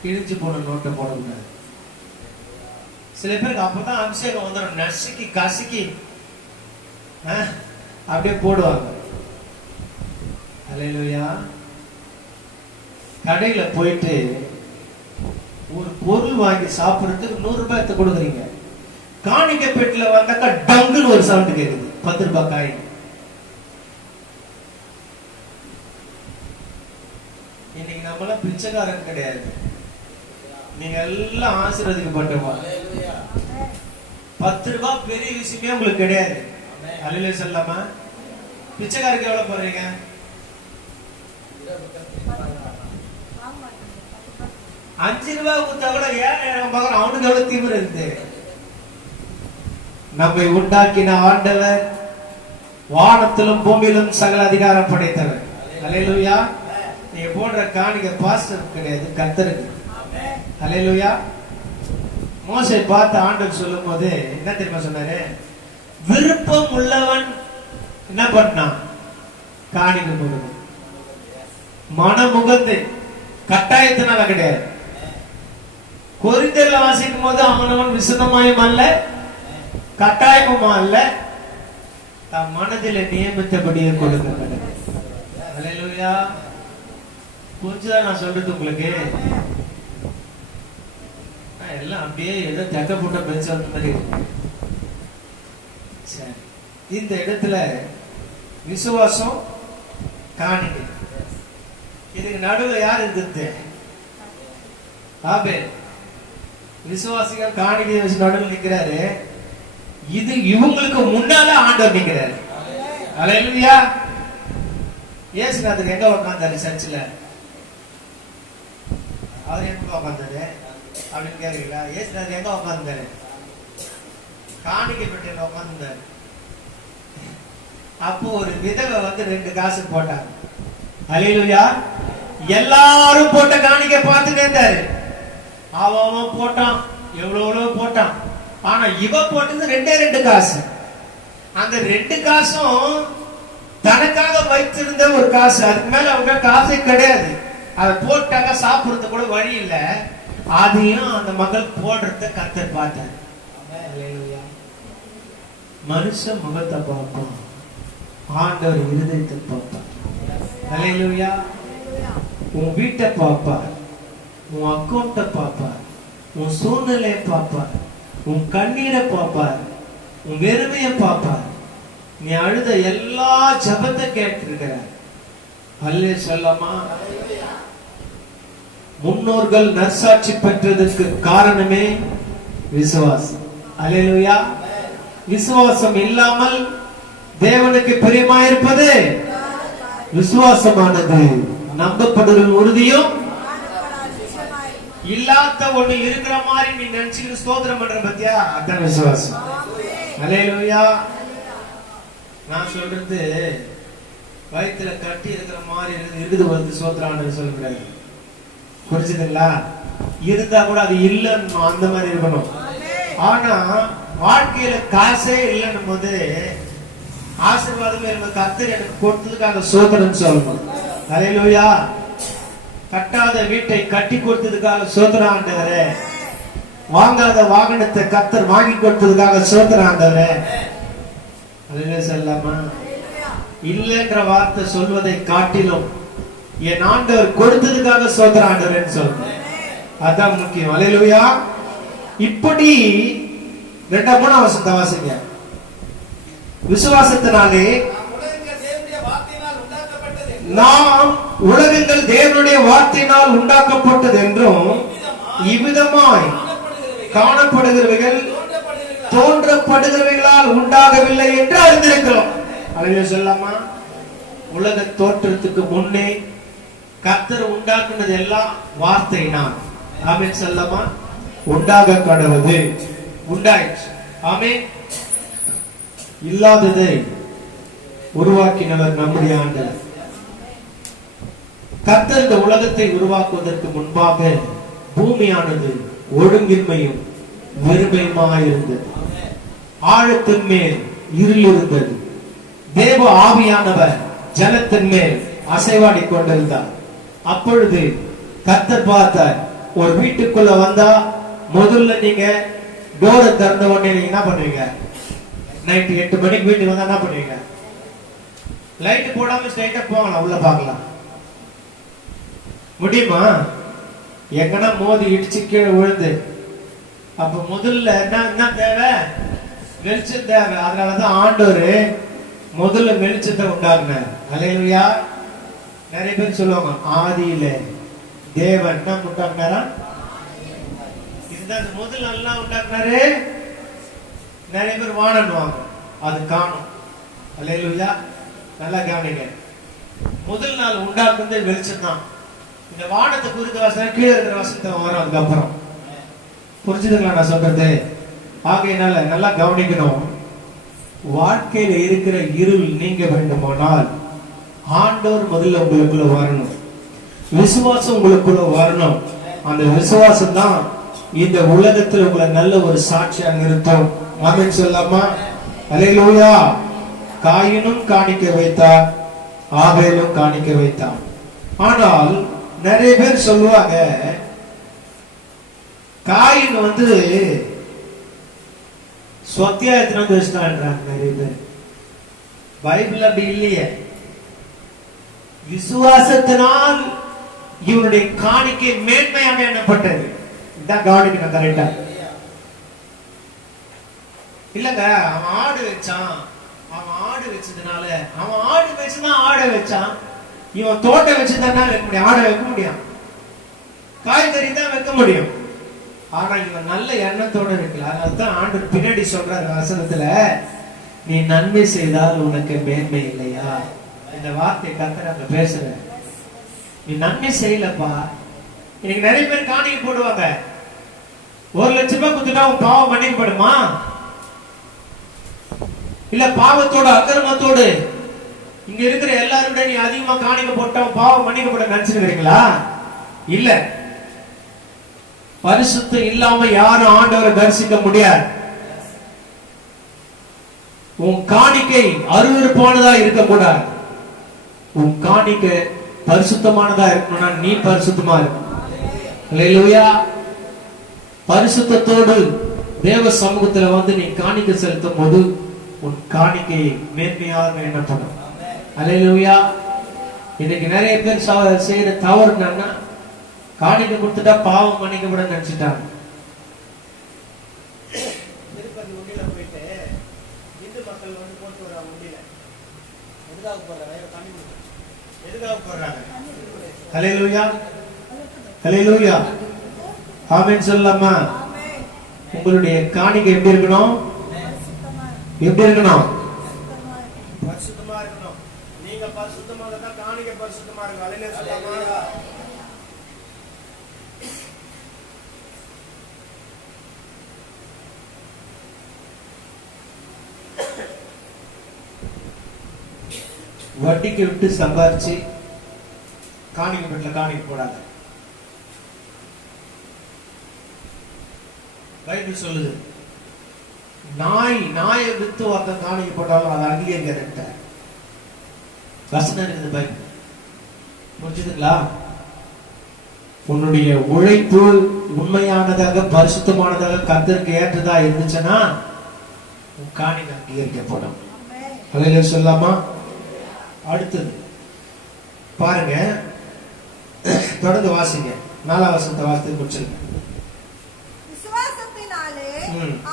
கிழிஞ்சு போன நோட்டை போடக்கூடாது. சில பேருக்கு அப்பதான் அபிஷேகம் வந்துடும், நசுக்கி கசுக்கி அப்படியே போடுவாங்க. அல்லேலூயா. கடையில போயிட்டு ஒரு பொருள் வாங்கி சாப்பிடுறதுக்கு 100 ரூபாய் கொடுக்குறீங்க, காணிக்கை பெட்டில வந்தாக்கா டங்குன்னு ஒரு சவுண்ட் கேக்குது, 10 ரூபாய் காயின். இன்னைக்கு நம்மளாம் பிச்சைக்காரன் கிடையாது, நீங்க எல்லாம் ஆசீர்வதிக்கப்பட்டவங்க. 10 ரூபாய் பெரிய விஷயமே உங்களுக்கு கிடையாது. அல்லேலூயா சொல்லாமா? பிச்சைக்காரருக்கு எவ்வளவு போடுறீங்க? 5 ரூபாய் கொடுத்தா கூட ஏன் பார்க்கணும், அவனுக்கு எவ்வளவு தீவிரம் இருக்கு. நம்மை உண்டாக்கின ஆண்டவர் வானத்திலும் பூமியிலும் சகல அதிகாரம் படைத்தவர். அல்லேலூயா. நீங்க போடுற காணிக்கை பாஸ்டர் கிடையாது, கர்த்தருக்கு. அல்லேலூயா. மோசே பார்த்து ஆண்டவர் சொல்லும் போது என்ன தெரியுமா சொன்னாரு? விருப்பம் உள்ளவன் என்ன பண்ணான்? காணிக்கை கொடுக்கும். மனமுகந்து, கட்டாயத்தினால கிடையாது. கொரிந்தியர்ல வாசிக்கும் போது அவனவன் விசுத்தமாயும் அல்ல கட்டாயமும் அல்ல, தம் மனதில் நியமித்தபடியே கொடுக்க. அல்லேலூயா. கொஞ்சம் நான் சொல்றது உங்களுக்கு எல்லாம் அப்படியே ஏதோ தக்க போட்ட பெருசா மாதிரி இருக்கு. சரி, இந்த இடத்துல விசுவாசம் காணிக்கை, இதுக்கு நடுவில் யார் இருக்குது? ஆபேல். விசுவாசிகள் காணிக்கை வச்சு நடுவில் நிற்கிறாரு, இது இவங்களுக்கு முன்னால ஆண்டவர் நிற்கிறாரு. அல்லேலூயா. இயேசுநாதர் எங்க உட்கார்ந்தாரு? சர்ச்சில். அவர் எங்க உட்கார்ந்தாரு அப்படின்னு கேக்குறீங்களா? இயேசுநாதர் எங்க உட்கார்ந்தாரு? காணிக்கை பெட்டியில உட்கார்ந்தாரு. அப்போ ஒரு விதவை 2 காசு போட்டாங்க. அல்லேலூயா. எல்லாரும் போட்ட காணிக்கை பார்த்துட்டே இருந்தாரு. அவன் போட்டான், எவ்வளவு போட்டான். ஆனா இவ போட்டது 2 காசு. அந்த 2 காசும் தனக்காக வைத்திருந்த ஒரு காசு, அதுக்கு மேல அவங்க காசே கிடையாது. அதை போட்டாங்க, சாப்பிடுறது கூட வழி இல்லை. அதையும் அந்த மகள் போடுறத கர்த்தர் பார்த்தார். மனுஷ முகத்தை பார்ப்பான், ஆண்டவர் இருதயத்தை பார்ப்பார். அல்லேலூயா. உன் வீட்டை பார்ப்பார், உன் அக்கௌண்ட்டை பார்ப்பார், உன் சூழ்நிலையை பார்ப்பார், உன் கண்ணீரை பார்ப்பார், உன் வெறுமையை பார்ப்பார். நீ அழுத எல்லா ஜபத்தை கேட்டிருக்கிறார். அல்லே சொல்லாமா? முன்னோர்கள் நற்சாட்சி பெற்றதற்கு காரணமே விசுவாசம். அல்லேலூயா. விசுவாசம் இல்லாமல் தேவனுக்கு பிரியமாயிருப்பது விசுவாசமானது. நம்பப்படுகிற உறுதியும் இல்லாத ஒண்ணு இருக்கிற மாதிரி நீ நினைச்சுக்கிட்டு ஸ்தோத்திரம் பண்ற பத்தியா, அதான் விசுவாசம். அல்லேலூயா. நான் சொல்றது வயிற்றுல கட்டி இருக்கிற மாதிரி இருக்குது வந்து ஸ்தோத்திரம் சொல்லக்கூடாது. புரிஞ்சுதுங்களா? இருந்தா கூட அது இல்லைன்னு அந்த மாதிரி இருக்கணும். ஆனா வாழ்க்கையில காசே இல்லைன்னும் போது ஆசீர்வாதமே கர்த்தர் எனக்கு கொடுத்ததுக்காக ஸ்தோத்திரம் சொல்லணும். அல்லேலூயா. கட்டாத வீட்டை கட்டி கொடுத்ததுக்காக ஸ்தோத்திரம் ஆண்டவரே. வாங்காத வாகனத்தை கர்த்தர் வாங்கி கொடுத்ததுக்காக சோதனை ஆண்டவரே. அதுவே சொல்லாமா? இல்லைன்ற வார்த்தை சொல்வதை காட்டிலும் என் ஆண்டவர் கொடுத்ததுக்காக சோதனை ஆண்டவரேன்னு சொல்றேன். அதான் முக்கியம். அல்லேலூயா. இப்படி 2 வசனத்தை வாசிங்க. விசுவாசத்தினாலே நாம் உலகங்கள் தேவனுடைய வார்த்தையினால் உண்டாக்கப்பட்டது என்றும் இவ்விதமாய் காணப்படுகிறவைகள் தோன்றப்படுகிறவைகளால் உண்டாகவில்லை என்று அறிந்திருக்கிறோம். அல்லேலூயா சொல்லாமா? உலக தோற்றத்துக்கு முன்னே கர்த்தர் உண்டாக்குனது எல்லாம் வார்த்தையினால். ஆமென் சொல்லாமா? உண்டாக கடவுது உண்டாயிற்று. ஆமென். இல்லாததை உருவாக்கினவர் நம்முடைய ஆண்டவர். கர்த்தர் இந்த உலகத்தை உருவாக்குவதற்கு முன்பாக பூமியானது ஒழுங்கின்மையும் வெறுமையுமாயிருந்தது. ஆழத்தின் மேல் இருள் இருந்தது. தேவ ஆவியானவர் ஜலத்தின் மேல் அசைவாடி கொண்டிருந்தார். அப்பொழுது கர்த்தர் பார்த்தார், ஒரு வீட்டுக்குள்ள வந்தா முதல்ல நீங்க டோரை திறந்த உடனே நீங்க என்ன பண்ணுவீங்க? நைட்டு 8 மணிக்கு வீட்டுக்கு வந்தா என்ன பண்ணுவீங்க? லைட் போடாம ஸ்ட்ரைட்டா போகலாம், உள்ள பார்க்கலாம். முடியுமா? எங்கன்னா மோதி இடிச்சு கீழே விழுந்து, அப்ப முதல்ல என்ன தேவை? வெளிச்சம் தேவை. அதனாலதான் ஆண்டவர் முதல்ல வெளிச்சத்தை உண்டாக்குனார். அல்லேலூயா. நிறைய பேர் சொல்லுவாங்க, ஆதியில தேவன் என்ன உண்டாக்குனாரா? இதுதான் முதல் எல்லாம் உண்டாக்குனாரு. நிறைய பேர் வானன்னுவாங்க, அது காணும். அல்லேலூயா. நல்லா கவனிங்க. முதல் நாள் உண்டாக்குறது வெளிச்சம் தான். இந்த வானத்தை குறித்த வசனம் கீழே இருக்கிற வசனத்தை வரும் அதுக்கப்புறம். புரிஞ்சுதுங்களா நான் சொல்றது? ஆகையினால நல்லா கவனிக்கணும். வாழ்க்கையில இருக்கிற இருள் நீங்க வேண்டுமானால் ஆண்டவர் முதல்ல உங்களுக்குள்ள வரணும். விசுவாசம் உங்களுக்குள்ள வரணும். அந்த விசுவாசம் தான் இந்த உலகத்தில் உங்களை நல்ல ஒரு சாட்சியா நிறுத்தும். ஆமென் சொல்லாமா? அல்லேலூயா. காயினும் காணிக்க வைத்தார், ஆபேலும் காணிக்க வைத்தார். ஆனால் நிறைய பேர் சொல்லுவாங்க, காயின் சொத்தியாயத்தின வச்சுட்டான்றாங்க நிறைய பேர். பைபிள் அப்படி இல்லையே. விசுவாசத்தினால் இவனுடைய காணிக்கை மேன்மையாக எண்ணப்பட்டது. இதான் கவனிக்கணும் கரெக்டா. இல்லங்க, அவன் ஆடு வச்சான், அவன் ஆடு வச்சதுனால அவன் ஆடு வச்சுதான் ஆடை வச்சான். இவன் தோட்டம் வச்சுதான் வைக்க முடியும், ஆடை வைக்க முடியும், காய்கறி தான் வைக்க முடியும். ஆனா இவன் நல்ல எண்ணத்தோட இருக்கலாம். அதுதான் ஆண்டவர் பின்னாடி சொல்றாரு வசனத்துல, நீ நன்மை செய்தால் உனக்கு மேன்மை இல்லையா? இந்த வார்த்தை கர்த்தர் அங்க பேசுற. நீ நன்மை செய்யலப்பா. இன்னைக்கு நிறைய பேர் காணிக்கை போடுவாங்க. 1 லட்சம் ரூபாய் கொடுத்துட்டா உன் பாவம் மன்னிக்கப்படுமா? இல்ல பாவத்தோட அக்கிரமத்தோடு இங்க இருக்கிற எல்லாரும் நீ அதிகமா காணிக்கை போட்டா பாவம் மன்னிக்கப்பட நினைச்சிருக்கீங்களா? இல்ல. பரிசுத்தம் இல்லாம யாரும் ஆண்டவரை தரிசிக்க முடியாது. உன் காணிக்கை அருவருப்பானதா இருக்கக்கூடாது. உன் காணிக்கை பரிசுத்தமானதா இருக்கணும்னா நீ பரிசுத்தமா இருக்கணும். அல்லேலூயா. பரிசுத்தத்தோடு தேவ சமூகத்துல நீ காணிக்கை செலுத்தும் போது உன் காணிக்கை மேன்மையாக எண்ணப்படும். அல்லேலூயா. இன்னைக்கு நிறைய பேர் செய்யற தவறு என்னன்னா, காணிக்கை கொடுத்துட்டா பாவம் மன்னிக்கப்பட நினைச்சிட்டாங்க. திருப்பதி உண்டியில போயிட்டு இந்து மக்கள் போட்டு வர உண்டியில எதுக்காக போடுறாங்க? எதுக்காக போடுறாங்க? ஹல்லேலூயா. ஹல்லேலூயா. ஆமென் சொல்லலாமா? உங்களுடைய காணிக்கை எப்படி இருக்கணும்? எப்படி இருக்கணும்? பரிசுத்தமா இருக்கணும். நீங்க பரிசுத்தமா இருந்தா காணிக்கை பரிசுத்தமா இருக்கும். அல்லேலூயா சொல்லலாமா? வட்டிக்கு விட்டு சம்பாரிச்சு காணிக்கை பெட்டில காணிக்கை போடாத. பைபிள் சொல்லுது, நாயை வித்து ஒருத்தன் காணிக்கை போட்டாலும் அதை அங்கீகரிக்க வசனம் இருக்குது. பைபிள் புரிஞ்சுதுங்களா? உன்னுடைய உழைப்பு உண்மையானதாக பரிசுத்தமானதாக கர்த்தருக்கு ஏற்றதா இருந்துச்சுன்னா உன் காணிக்கை அங்கீகரிக்கப்படும். அல்லேலூயா சொல்லலாமா? அடுத்தது பாருங்க, தொடர்ந்து வாசிங்க. 4ஆம் வசனத்தை வாசித்து முடிச்சிருங்க. விசுவாசத்தினாலே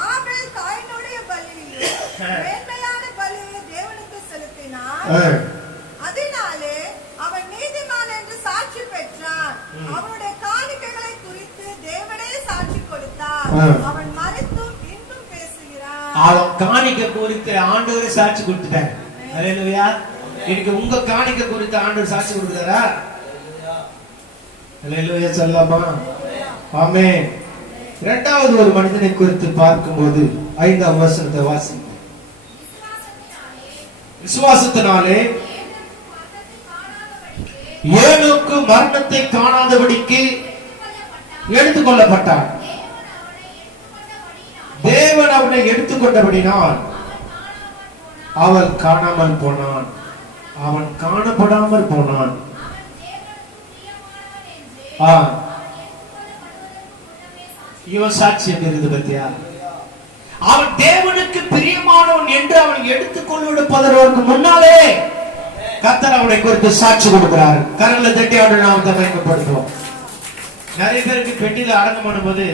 ஆபேல் காயினுடைய பலியையும் மேன்மையான பலியை தேவனுக்கு செலுத்தினான். அதனாலே அவன் நீதிமான் என்று சாட்சி பெற்றான். அவனுடைய காணிக்கைகளை குறித்து தேவனே சாட்சி கொடுத்தார். அவன் மரித்தும் இன்னும் பேசுகிறான். அவன் காணிக்கை குறித்து ஆண்டவரே சாட்சி கொடுத்துட்டார். அல்லேலூயா. இன்னைக்கு உங்க காணிக்கை குறித்து ஆண்டவர் சாட்சி கொடுக்கிறாரா? அல்லேலூயா சொல்லலாமா? ஆமென். இரண்டாவது ஒரு மனிதனை குறித்து பார்க்கும்போது 5ஆம் வசனத்தை வாசிங்க. விசுவாசத்தினாலே ஏனோக்கு மரணத்தை காணாதபடிக்கு எடுத்துக்கொள்ளப்பட்டான். தேவன் அவனை எடுத்துக்கொண்டபடினால் அவன் காணாமல் போனான், அவன் காணப்படாமல் போனான். இவன் சாட்சியம் இருந்து பத்தியா? அவன் தேவனுக்கு பிரியமானவன் என்று அவன் எடுத்துக்கொள்வதற்கு முன்னாலே கர்த்தர் அவனை குறித்து சாட்சி கொடுக்கிறார். கரங்களை தட்டி அவனை நாம் பயன்படுத்துவோம். நிறைய பேருக்கு பெட்டியில அடக்கம் பண்ணும்போது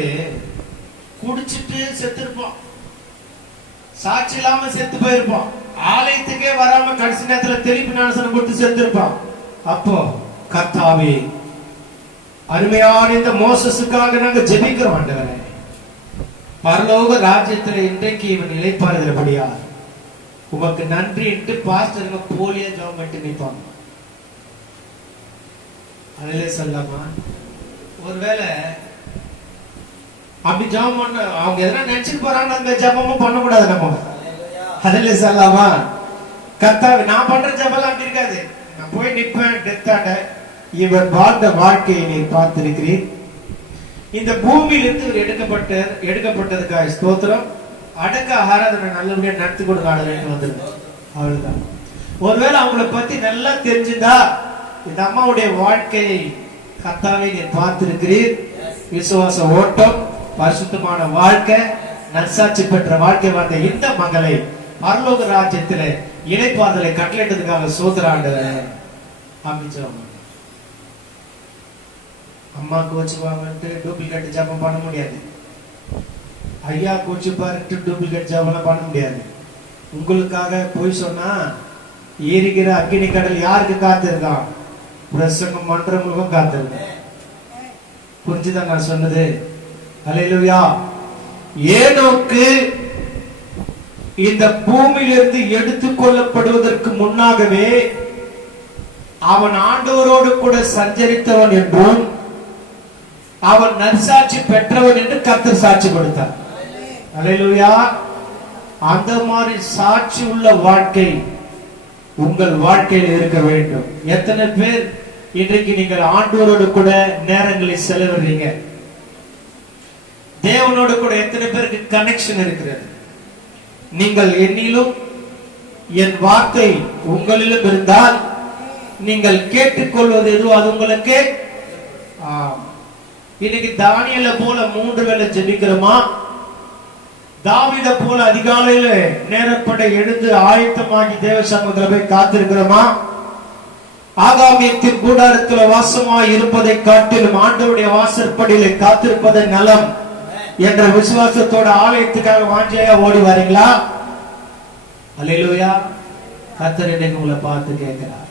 குடிச்சிட்டு செத்து இருப்பான், சாட்சி இல்லாம செத்து போயிருப்பான், ஆலயத்துக்கே வராம கடைசி நேரத்துல தெளிப்பு ஞானசனம் கொடுத்து செத்து இருப்பான். அப்போ கர்த்தாவே, அருமையான இந்த மோசஸுக்காக நாங்க ஜெபிக்கிறோம் ஆண்டவரே, பரலோக ராஜ்யத்துல இன்றைக்கு இவன் இளைப்பாறுகிறபடியா உமக்கு நன்றி என்று பாஸ்டருங்க போலியா ஜெபம் பண்ணிட்டு நிற்பாங்க. அதிலே சொல்லாமா? ஒருவேளை அப்படி ஜெபம் பண்ண அவங்க எதனா நினைச்சிட்டு போறாங்க, அந்த ஜெபமும் பண்ணக்கூடாது நம்ம. அதிலே சொல்லாமா? கர்த்தாவே, நான் பண்ற ஜெபம் அப்படி இருக்காது. நான் போய் நிற்பேன் டெத்தாண்ட. இவர் வாழ்ந்த வாழ்க்கையை நீர் பார்த்திருக்கிறீர். இந்த பூமியிலிருந்து இவர் எடுக்கப்பட்டதுக்காக ஸ்தோத்திரம். அடக்க ஆராதனை நல்லபடியா நடத்தி கொடுக்க ஆடுறேன்னு வந்துருக்கு. அவ்வளவுதான். ஒருவேளை அவங்கள பத்தி நல்லா தெரிஞ்சுதா, இந்த அம்மாவுடைய வாழ்க்கையை கர்த்தாவே நீர் பார்த்திருக்கிறீர். விசுவாச ஓட்டம், பரிசுத்தமான வாழ்க்கை, நற்சாட்சி பெற்ற வாழ்க்கை வாழ்ந்த இந்த மகளை பரலோக ராஜ்யத்துல இளைப்பாறுதலை கட்டளையிட்டதுக்காக ஸ்தோத்திரம் ஆண்டவரே அப்படின்னு அம்மா கோச்சுவாங்கன்ட்டு டூப்ளிகேட் ஜபம் பண்ண முடியாது. ஐயா கோச்சுப்பாருட்டு டூப்ளிகேட் ஜபம் பண்ண முடியாது. உங்களுக்காக போய் சொன்னா ஏறிக்கிற அக்கினி கடல் யாருக்கு காத்திருக்கான்? பிரசங்கம் பண்றவங்களுக்கும் காத்திருக்கேன். புரிஞ்சுதான் நான் சொன்னது? அல்லேலூயா. ஏனோக்கு இந்த பூமியிலிருந்து எடுத்துக் கொள்ளப்படுவதற்கு முன்னாகவே அவன் ஆண்டவரோடு கூட சஞ்சரித்தவன் என்றும் அவன் நற்சாட்சி பெற்றவன் என்று கர்த்தர் சாட்சி கொடுத்தார். அல்லேலூயா. அந்த மாதிரி சாட்சி உள்ள வாழ்க்கை உங்கள் வாழ்க்கையில் இருக்க வேண்டும். எத்தனை பேர் இன்றைக்கு நீங்கள் ஆண்டவரோடு கூட நேரங்களை செலவிடுறீங்க? தேவனோடு கூட எத்தனை பேருக்கு கனெக்ஷன் இருக்கிறது? நீங்கள் என்னிலும் என் வார்த்தை உங்களிலும் இருந்தால் நீங்கள் கேட்டுக்கொள்வது எதுவோ அது உங்களுக்கு. இன்னைக்கு தானியேலை போல 3 வேளை ஜெபிக்கிறோமா? தாவீதை போல அதிகாலையில நேரப்பட எழுந்து ஆயத்தமாகி தேவ சமூகத்துல போய் காத்திருக்கிறோமா? ஆகாமியத்தின் கூடாரத்தில் வாசமாய் இருப்பதை காட்டிலும் ஆண்டவருடைய வாசற்படியில காத்திருப்பதை நலம் என்ற விசுவாசத்தோட ஆலயத்துக்காக வாஞ்சையா ஓடி வரீங்களா? அல்லேலூயா. கர்த்தர் இன்னைக்கு உங்களை பார்த்து கேட்கிறார்.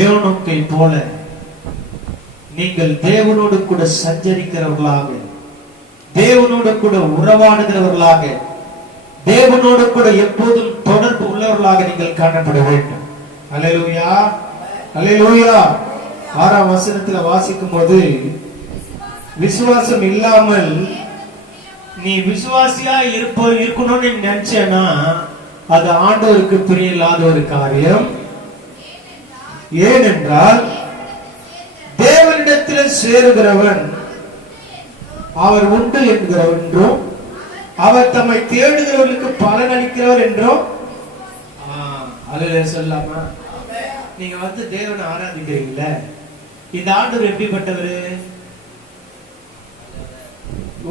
யோனோக்கை போல நீங்கள் தேவனோடு கூட சஞ்சரிக்கிறவர்களாக, தேவனோடு கூட உறவாடுகிறவர்களாக, தேவனோடு கூட எப்போதும் தொடர்பு உள்ளவர்களாக நீங்கள் காணப்பட வேண்டும். அல்லேலூயா, அல்லேலூயா. 6ஆம் வசனத்துல வாசிக்கும் போது, விசுவாசம் இல்லாமல் நீ விசுவாசியா இருக்கணும்னு நினைச்சேன்னா அது ஆண்டவருக்கு பிரியமில்லாத ஒரு காரியம். ஏனென்றால் தேவனிடத்தில் சேருகிறவன் அவர் உண்டு என்கிறவர் என்றும் அவர் தம்மை தேடுகிறவர்களுக்கு பலன் அளிக்கிறவர் என்றும். அல்லேலூயா சொல்லாமா? நீங்க தேவனை ஆராதிக்கிறீங்கள, இந்த ஆண்டவர் எப்படிப்பட்டவரு?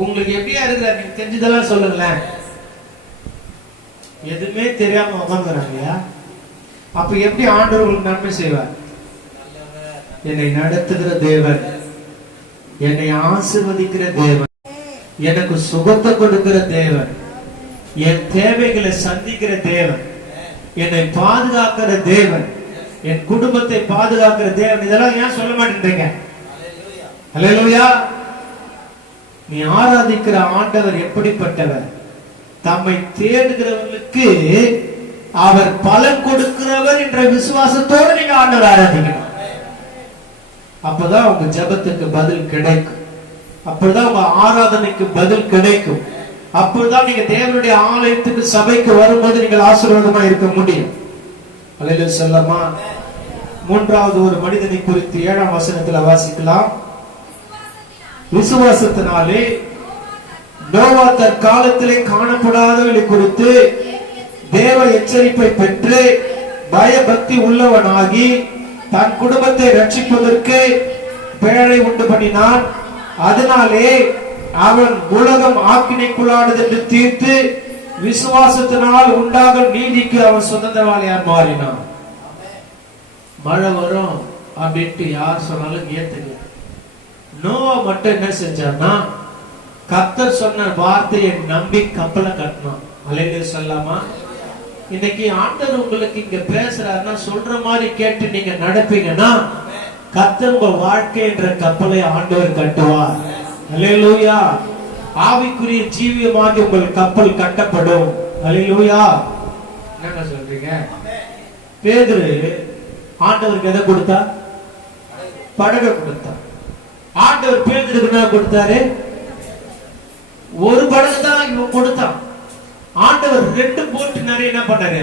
உங்களுக்கு எப்படியா இருக்கிறார்? நீங்க தெரிஞ்சதெல்லாம் சொல்லுங்களேன். எதுவுமே தெரியாம உட்காந்துறாங்கயா. அப்ப எப்படி ஆண்டவர் உங்களுக்கு நன்மை செய்வார்? என்னை நடத்துகிற தேவன், என்னை ஆசீர்வதிக்கிற தேவன், எனக்கு சுகத்தை கொடுக்கிற தேவன், என் தேவைகளை சந்திக்கிற தேவன், என்னை பாதுகாக்கிற தேவன், என் குடும்பத்தை பாதுகாக்கிற தேவன். இதெல்லாம் ஏன் சொல்ல மாட்டேன்றீங்க? அல்லேலூயா. நீ ஆராதிக்கிற ஆண்டவர் எப்படிப்பட்டவர்? தம்மை தேடுகிறவர்களுக்கு அவர் பலன் கொடுக்கிறவர் என்ற விசுவாசத்தோடு நீங்க ஆண்டவர் ஆராதிக்கணும். அப்பதான் உங்க ஜெபத்துக்கு பதில் கிடைக்கும். அப்பதான் உங்க ஆராதனைக்கு பதில் கிடைக்கும். அப்பதான் நீங்க தேவனுடைய ஆலயத்துக்கு சபைக்கு வரும்போது நீங்கள் ஆசீர்வாதமா இருக்க முடியும். அல்லேலூயா சொல்லமா. மூன்றாவது ஒரு மனிதனை குறித்து 7ஆம் வசனத்துல வாசிக்கலாம். விசுவாசத்தினாலே நோவா தற்காலத்திலே காணப்படாதவர்களை குறித்து தேவ எச்சரிப்பை பெற்று பயபக்தி உள்ளவனாகி தன் குடும்பத்தை ரட்சிப்பதற்கு பேழை உண்டு பண்ணினான். அதனாலே அவன் உலகம் ஆக்கினைக்குள்ளானது என்று தீர்த்து விசுவாசத்தினால் உண்டாக நீதிக்கு அவன் சுதந்திரவாளியார் மாறினான். மழை வரும் அப்படின்ட்டு யார் சொன்னாலும் ஏத்துக்க. நோவா மட்டும் என்ன செஞ்சான்னா, கர்த்தர் சொன்ன வார்த்தையை நம்பி கப்பலை கட்டினான். அல்லேலூயா சொல்லாமா. இன்னைக்கு ஆண்டவர் உங்களுக்கு இங்க பேசுறாருன்னா சொல்ற மாதிரி கேட்டு நீங்க நடப்பீங்கன்னா கர்த்தர் உங்க வாழ்க்கை என்ற கப்பலை ஆண்டவர் கட்டுவார். அல்லேலூயா. ஆவிக்குரிய ஜீவியமாக உங்கள் கப்பல் கட்டப்படும். அல்லேலூயா. என்ன சொல்றீங்க? பேதுரு ஆண்டவருக்கு எதை கொடுத்தா? படகை கொடுத்தா. ஆண்டவர் பேதுருக்கு என்ன கொடுத்தாரு? ஒரு படகு தான் இவன் கொடுத்தான். ஆண்டவர் 2 போட்டு நிறைய என்ன பண்ணாரு?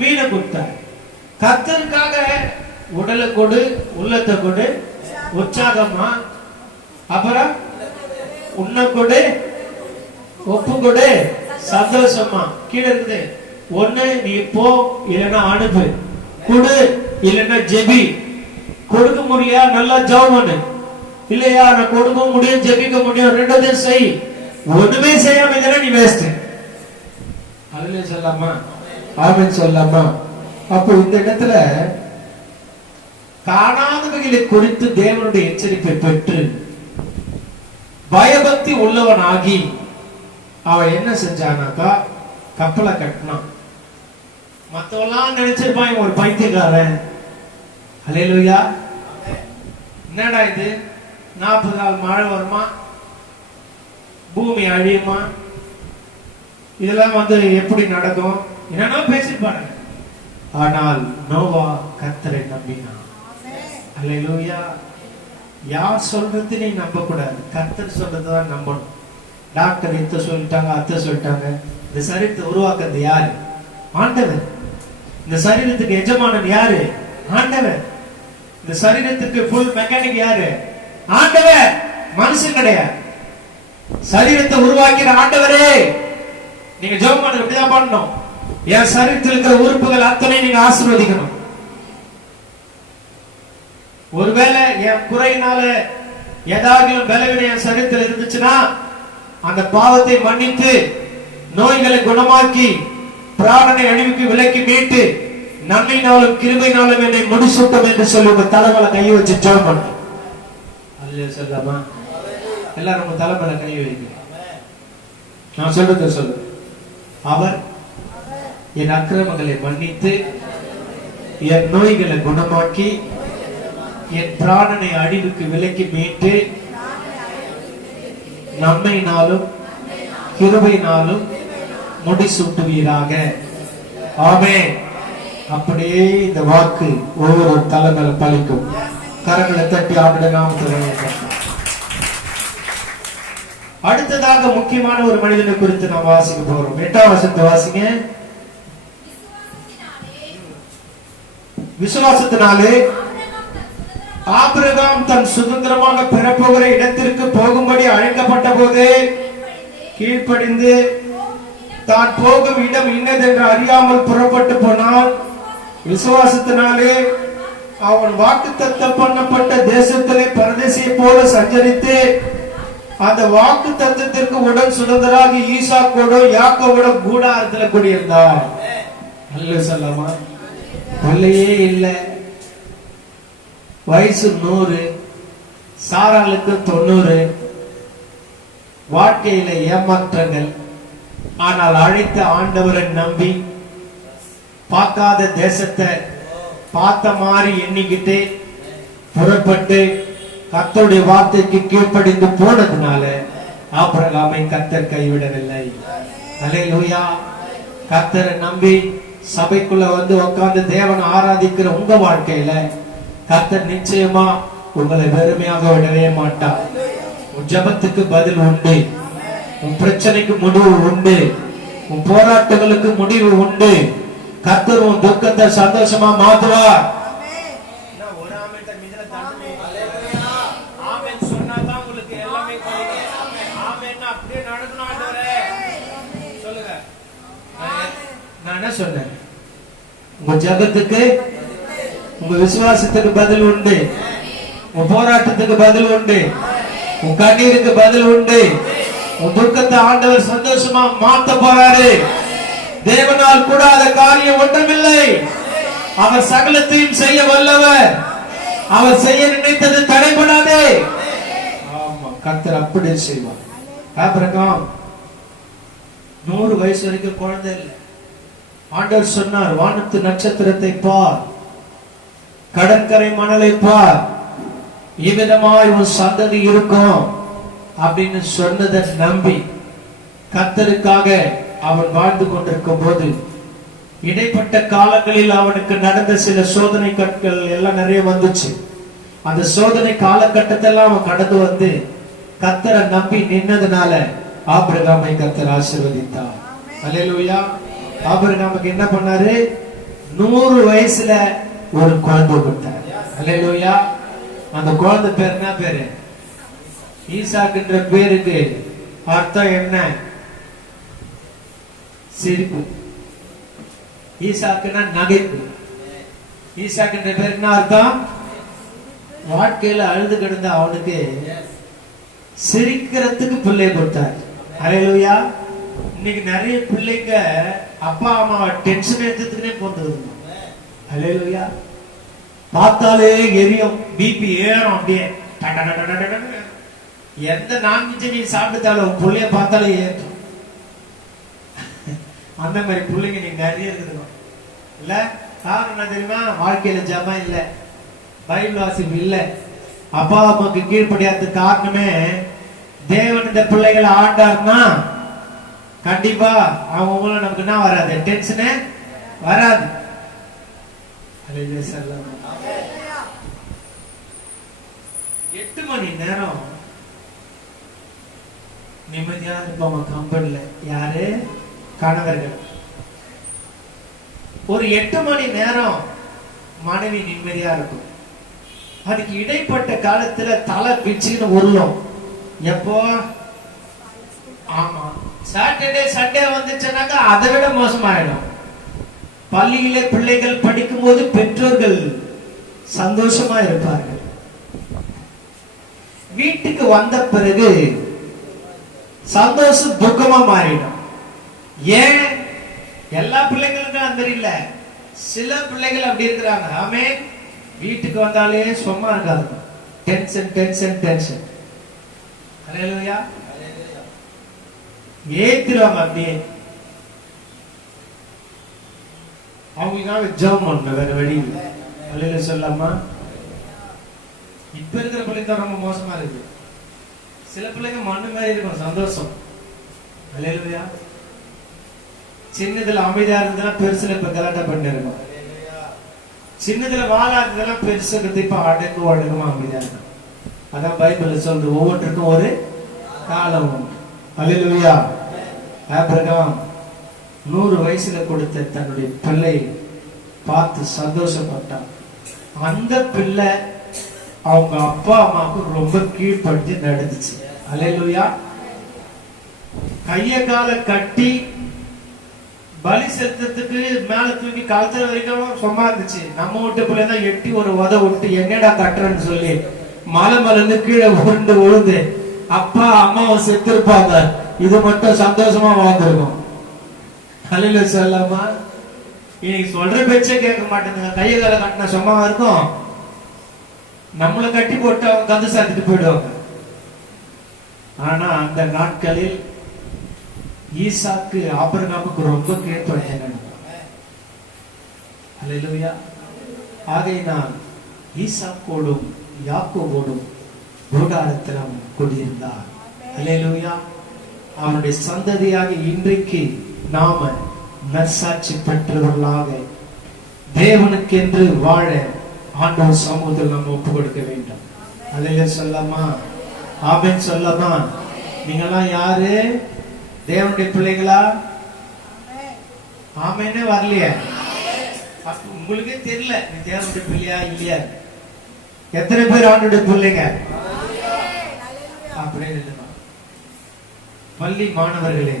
மீனை கொடுத்தார். கர்த்தருக்காக உடலை கொடு, உள்ளத்தை கொடு, உற்சாகமா, அப்புறம் உன்னை கொடு, ஒப்பு கொடு, சந்தோஷமா. கீழே இருக்குது. ஒண்ணு நீ போ, இல்லைன்னா அனுப்பு. கொடு, இல்லைன்னா ஜெபி. கொடுக்க முடியா நல்லா ஜெபம் பண்ணு. இல்லையா நான் கொடுக்க முடியும், ஜெபிக்க முடியும், 2 செய். ஒண்ணுமே செய்யாம இதெல்லாம் நீ வேஸ்ட். அல்லேலூயா சொல்லாமா. ஆமென் சொல்லாமா. அப்போ இந்த இடத்துல காணாதவைகளை குறித்து தேவனுடைய எச்சரிப்பை பெற்று பயபக்தி உள்ளவனாகி அவன் என்ன செஞ்சானாக்கா கப்பலை கட்டினான். மத்தவெல்லாம் நினைச்சிருப்பான் ஒரு பைத்தியக்காரன். அல்லேலூயா. என்னடா இது, 40 நாள் மழை வருமா, பூமி அழியுமா, இதெல்லாம் எப்படி நடக்கும், என்னன்னா பேசிருப்பாங்க. ஆனால் நோவா கர்த்தரை நம்பினான். அல்லேலூயா. யார் சொல்றது நீ நம்ப கூடாது, கர்த்தர் சொல்றதுதான் நம்பணும். டாக்டர் இத்த சொல்லிட்டாங்க, அத்தை சொல்லிட்டாங்க. இந்த சரீரத்தை உருவாக்குறது யாரு? ஆண்டவர். இந்த சரீரத்துக்கு எஜமானன் யாரு? ஆண்டவர். இந்த சரீரத்துக்கு ஃபுல் மெக்கானிக் யாரு? ஆண்டவர். மனுஷன் கிடையாது. சரீரத்தை உருவாக்கிற ஆண்டவரே. நீங்க ஜெபம் பண்ண இப்படிதான் பண்ணணும். என் சரீரத்தில் இருக்கிற உறுப்புகள் அத்தனை நீங்க ஆசீர்வதிக்கணும். ஒருவேளை என் குறையினால ஏதாவது பலவீனம் என் சரீரத்தில் இருந்துச்சுன்னா அந்த பாவத்தை மன்னித்து நோய்களை குணமாக்கி பிராணனை அழிவுக்கு விலக்கி மீட்டு நன்மையினாலும் கிருபையினாலும் என்னை முடிசூட்டும் என்று சொல்லி உங்க தலைமையில கையை வச்சு ஜெபம் பண்ணு. அல்லேலூயா சொல்லாமா. எல்லாரும் உங்க தலைமையில கையை வைங்க. நான் சொல்றது சொல்லு. அவர் என் அக்கிரமங்களை மன்னித்து என் நோய்களை குணமாக்கி என் பிராணனை அழிவுக்கு விலக்கி மீட்டு நன்மையினாலும் கிருபையினாலும் முடிசூட்டுவீராக. ஆமென். அப்படியே இந்த வாக்கு ஒவ்வொரு தலைமையில பலிக்கும். கரங்களை தட்டி ஆண்டுடைய நாமத்தில். அடுத்ததாக முக்கியமான ஒரு மனிதனை குறித்து நாம் வாசிக்க போறோம். 8ஆம் வசனத்தை வாசிங்க. விசுவாசத்தினாலே ஆபிரகாம் தன் சுதந்திரமாக பெறப்போகிற இடத்திற்கு போகும்படி அழைக்கப்பட்ட போது கீழ்ப்படிந்து தான் போகும் இடம் இன்னதென்று அறியாமல் புறப்பட்டு போனான். விசுவாசத்தினாலே அவன் வாக்குத்தத்தம் பண்ணப்பட்ட தேசத்திலே பரதேசியை போல சஞ்சரித்து அந்த வாக்கு தத்தத்திற்கு உடன் சுதந்திராகி ஈசாக்கோட யாக்கோவோட கூடாரத்துல கூடியிருந்தார். அல்ல சொல்லமா, பிள்ளையே இல்ல, வயசு 100, சாராளுக்கு 90, வாழ்க்கையில ஏமாற்றங்கள். ஆனால் அழைத்த ஆண்டவரை நம்பி பார்க்காத தேசத்தை பார்த்த மாதிரி எண்ணிக்கிட்டு புறப்பட்டு கர்த்தருடைய வார்த்தைக்கு கீழ்ப்படிந்து போனதுனால ஆபிரகாமை கர்த்தர் கைவிடவில்லை. அல்லேலூயா. கர்த்தரை நம்பி சபைக்குள்ள வந்து உட்கார்ந்து தேவனை ஆராதிக்கிற உங்க வாழ்க்கையில கர்த்தர் நிச்சயமா உங்களை வெறுமையாக விடவே மாட்டார். உன் ஜெபத்துக்கு பதில் உண்டு, உன் பிரச்சனைக்கு முடிவு உண்டு, உன் போராட்டங்களுக்கு முடிவு உண்டு. கர்த்தர் உன் துக்கத்தை சந்தோஷமா மாத்துவார். நான் என்ன சொன்னேன்? உங்க ஜெபத்துக்கு, உங்க விசுவாசத்துக்கு பதில் உண்டு, உன் போராட்டத்துக்கு பதில் உண்டு, உன் கண்ணீருக்கு பதில் உண்டு. உன் துக்கத்தை ஆண்டவர் சந்தோஷமா மாத்த போறாரு. தேவனால் கூடாத காரியம் ஒன்றுமில்லை. அவர் சகலத்தையும் செய்ய வல்லவர். அவர் செய்ய நினைத்தது தடைபடாதே. ஆமா, கர்த்தர் அப்படி செய்வார். ஆபிரகாம் 100 வயசு வரைக்கும் குழந்தை இல்லை. ஆண்டவர் சொன்னார், வானத்து நட்சத்திரத்தை பார், கடற்கரை மணலை பார், இவ்விதமாய் உன் சந்ததி இருக்கும் அப்படின்னு சொன்னதை நம்பி கர்த்தருக்காக அவன் வாழ்ந்து கொண்டிருக்கும் போது இடைப்பட்ட காலங்களில் அவனுக்கு நடந்த சில சோதனை கற்கள் எல்லாம் நிறைய வந்துச்சு. அந்த சோதனை காலகட்டத்தெல்லாம் அவன் கடந்து வந்து கர்த்தரை நம்பி நின்னதுனால ஆபிரகாமை கர்த்தர் ஆசீர்வதித்தார். அல்லேலூயா. ஆபிரகாமுக்கு என்ன பண்ணாரு? 100 வயசுல ஒரு குழந்தை கொடுத்தார். அல்லேலூயா. அந்த குழந்தை பேர் என்ன பேரு? ஈசாக்குன்ற பேருக்கு அர்த்தம் என்ன? சிரிப்பு. ஈசாக்குன்னா நகைப்பு. ஈசாக்குன்ற பேர் என்ன அர்த்தம்? வாழ்க்கையில அழுது கிடந்த அவனுக்கு சிரிக்கிறதுக்கு பிள்ளை கொடுத்தார். அல்லேலூயா. இன்னைக்கு நிறைய பிள்ளைங்க அப்பா அம்மாவை டென்ஷன் எடுத்துக்கிட்டே போறது. அல்லேலூயா. பார்த்தாலே எரியும், பிபி ஏறும், அப்படியே எந்த நான்வெஜ் நீ சாப்பிட்டாலும் பிள்ளைய பார்த்தாலே ஏற்றும். அந்த மாதிரி பிள்ளைங்க நீங்க நிறைய இருக்குது இல்ல? காரணம் என்ன தெரியுமா? வாழ்க்கையில ஜபம் இல்ல, பைபிள் வாசிப்பு இல்ல, அப்பா அம்மாக்கு கீழ்ப்படியாததுக்கு காரணமே தேவன் இந்த பிள்ளைகளை ஆண்டார்னா கண்டிப்பா அவங்க நமக்கு என்ன வராது? டென்ஷனே வராது. 8 மணி நேரம் நிம்மதியா இருப்பாங்க கம்பெனில. யாரு? கணவர்கள். ஒரு 8 மணி நேரம் மனைவி நிம்மதியா இருக்கும். அதுக்கு இடைப்பட்ட காலத்துல தலை பிச்சுன்னு உருளும். எப்போ? ஆமா, சாட்டர்டே சண்டே வந்துச்சுனாக்கா அதை விட மோசமாயிடும். பள்ளியிலே பிள்ளைகள் படிக்கும் போது பெற்றோர்கள் சந்தோஷமா இருப்பார்கள். வீட்டுக்கு வந்த பிறகு சந்தோஷம் துக்கமா மாறிடும். ஏன்? எல்லா பிள்ளைங்களுக்கும் அந்த இல்ல, சில பிள்ளைகள் அப்படி இருக்கிறாங்க. ஆமே, வீட்டுக்கு வந்தாலே சும்மா இருக்காது, டென்ஷன் டென்ஷன் டென்ஷன். அல்லேலூயா. ஏத்திருவாங்க அப்படியே. அவங்களுக்காக ஜெபம் பண்ண வேற வழி இல்லை. அல்லேலூயா சொல்லாமா? இப்ப இருக்கிற பிள்ளைங்க ரொம்ப மோசமா இருக்கு. சில பிள்ளைங்க மண்ணு மாதிரி இருக்கும் சந்தோஷம். அல்லேலூயா. சின்னதுல அமைதியா இருந்ததுன்னா பெருசுல இப்ப கலாட்டா பண்ணி இருக்கும். சின்னதுல வாழாததெல்லாம் பெருசுக்கு இப்ப அடங்குமா அமைதியா இருக்கும். அதான் பைபிள் சொல்றது, ஒவ்வொன்றுக்கும் ஒரு காலம் உண்டு. அல்லேலூயா. ஆபிரகாம் 100 வயசுல கொடுத்த தன்னுடைய பிள்ளை பார்த்து சந்தோஷப்பட்டான். அந்த பிள்ளை அவங்க அப்பா அம்மாவுக்கு ரொம்ப கீழ்படுத்தி நடந்துச்சு. அல்லேலூயா. கைய கால கட்டி பலி செலுத்துறதுக்கு மேல தூக்கி கழுத்துல வரைக்கும் சும்மா இருந்துச்சு. நம்ம வீட்டு பிள்ளை தான் எட்டி ஒரு உத விட்டு என்னடா தட்டுறன்னு சொல்லி மலை மலர்ந்து கீழே உருண்டு விழுந்து அப்பா அம்மாவை செத்துருப்பாங்க. இது மட்டும் சந்தோஷமா வாழ்ந்துருக்கும். அல்லேலூயா சொல்லாமா. இன்னைக்கு சொல்ற பேச்சே கேட்க மாட்டேங்குங்க. கையை கால கட்டின சும்மா இருக்கும். நம்மளை கட்டி போட்டு அவங்க கந்து சாத்திட்டு போயிடுவாங்க. ஆனா அந்த நாட்களில் ஈசாக்கு ஆபிரகாமுக்கு ரொம்ப கீழ்ப்படிந்தாங்க. அல்லேலூயா. ஆகையினால் ஈசாக்கோடும் யாக்கோபோடும் கூடாரத்தில் அவன் குடியிருந்தார். அல்லேலூயா. அவனுடைய சந்ததியாக இன்றைக்கு நாம நற்சாட்சி பெற்றவர்களாக தேவனுக்கு என்று வாழ ஆண்டவர் சமூகத்தில் நாம் ஒப்பு கொடுக்க வேண்டும். அல்லேலூயா சொல்லாமா. ஆமென் சொல்லாமா. நீங்கெல்லாம் யாரு? தேவனுடைய பிள்ளைகளா? ஆமென்னே வரலையே. உங்களுக்கே தெரியல நீ தேவனுடைய பிள்ளையா இல்லையா. எத்தனை பேர் ஆண்டவருடைய பிள்ளைங்க? அப்படின்னு பள்ளி மாணவர்களே,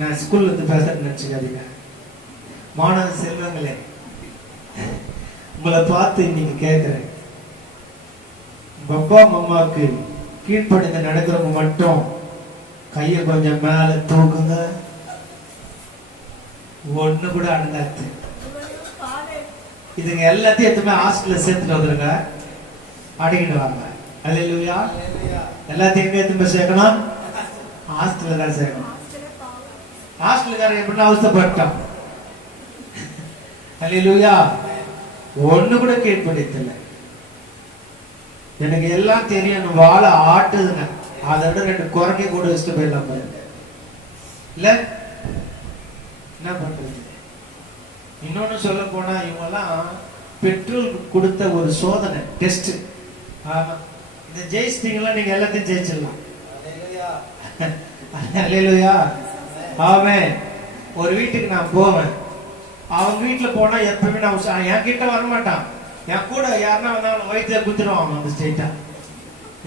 நான் ஸ்கூல்ல இருந்து பேசுறேன்னு நினைச்சுக்காதீங்க. மாணவ செல்வங்களே, உங்களை பார்த்து இன்னைக்கு கேட்கிறேன். உங்க அப்பா அம்மாவுக்கு கீழ்ப்படிந்து நடக்கிறவங்க மட்டும் கையை கொஞ்சம் மேல தூக்குங்க. ஒண்ணு கூட அடங்காது. இதுங்க எல்லாத்தையும் எதுவுமே ஹாஸ்டல்ல சேர்த்துட்டு வந்துருங்க. அடங்கிட்டு வாங்க. அல்லேலூயா. எல்லாத்தையும் எதுவுமே சேர்க்கணும். ஹாஸ்டல்ல தான் சேர்க்கணும். ஹாஸ்டலுக்காரன் எப்படின்னா அவஸ்தைப்பட்டான். அல்லேலூயா. ஒண்ணு கூட கீழ்ப்படியல. எனக்கு எல்லாம் தெரியும் வாழ ஆட்டுதுங்க. அதோட 2 குரங்கை கூட வச்சுட்டு போயிடலாம் பாருங்க. இல்ல என்ன பண்றது? இன்னொன்னு சொல்ல போனா இவங்கெல்லாம் பெட்ரோல் கொடுத்த ஒரு சோதனை டெஸ்ட். இதை ஜெயிச்சிட்டீங்களா நீங்க எல்லாத்தையும் ஜெயிச்சிடலாம். அல்லேலூயா. ஆமென். ஒரு வீட்டுக்கு நான் போவேன். அவங்க வீட்டுல போனா எப்பவுமே நான் என் கிட்ட வரமாட்டான். என் கூட யாருன்னா வந்தாலும் வயிற்றுல குத்துருவான். அந்த ஸ்டேட்டா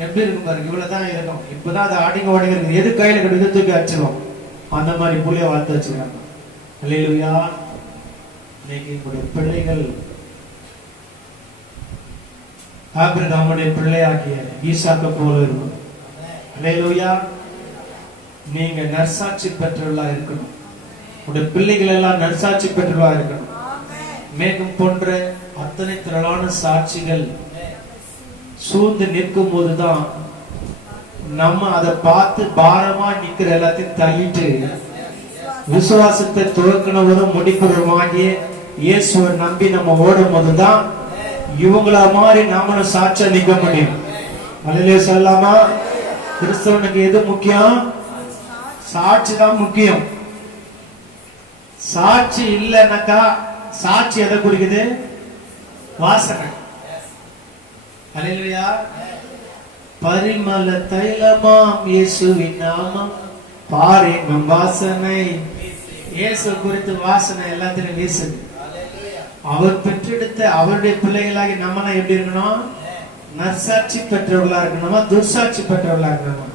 எப்படி இருக்கும் பாருங்க. இவ்வளவுதான் இருக்கும். இப்பதான் அதை அடிங்க உடைங்க எது கையில கிடையாது தூக்கி அடிச்சிடும். அந்த மாதிரி புள்ளைய வளர்த்து வச்சுக்கிறாங்க. அல்லேலூயா. இன்னைக்கு உங்களுடைய பிள்ளைகள் ஆபிரகாமுடைய பிள்ளையாகிய ஈசாக்க போல இருக்கும். அல்லேலூயா. நீங்க நற்சாட்சி பெற்றவர்களா இருக்கணும். உடைய பிள்ளைகள் எல்லாம் நற்சாட்சி பெற்றவர்களா இருக்கணும். மேகம் போன்ற அத்தனை திரளான சாட்சிகள் சூழ்ந்து நிற்கும் போதுதான் நம்ம அதை பார்த்து பாரமா நிக்கிற எல்லாத்தையும் தள்ளிட்டு விசுவாசத்தை துவக்கினவரும் முடிக்கிறவருமாகிய இயேசுவை நம்பி நம்ம ஓடும் போதுதான் இவங்கள மாதிரி நாமளும் சாட்சியா நிற்க முடியும். அல்லேலூயா சொல்லாமா. கிறிஸ்தவனுக்கு எது முக்கியம்? சாட்சி தான் முக்கியம். சாட்சி இல்லைன்னாக்கா சாட்சி எதை குறிக்குது? வாசனை. அல்லேலூயா. பரிமள தைலமாம் இயேசுவின் நாமம் பாருங்க வாசனை. இயேசு குறித்து வாசனை எல்லாத்திலும் வீசுது. அவர் பெற்றெடுத்த அவருடைய பிள்ளைகளாகி நம்ம எப்படி இருக்கணும்? நற்சாட்சி பெற்றவர்களா இருக்கணுமா துர்சாட்சி பெற்றவர்களா இருக்கணுமா?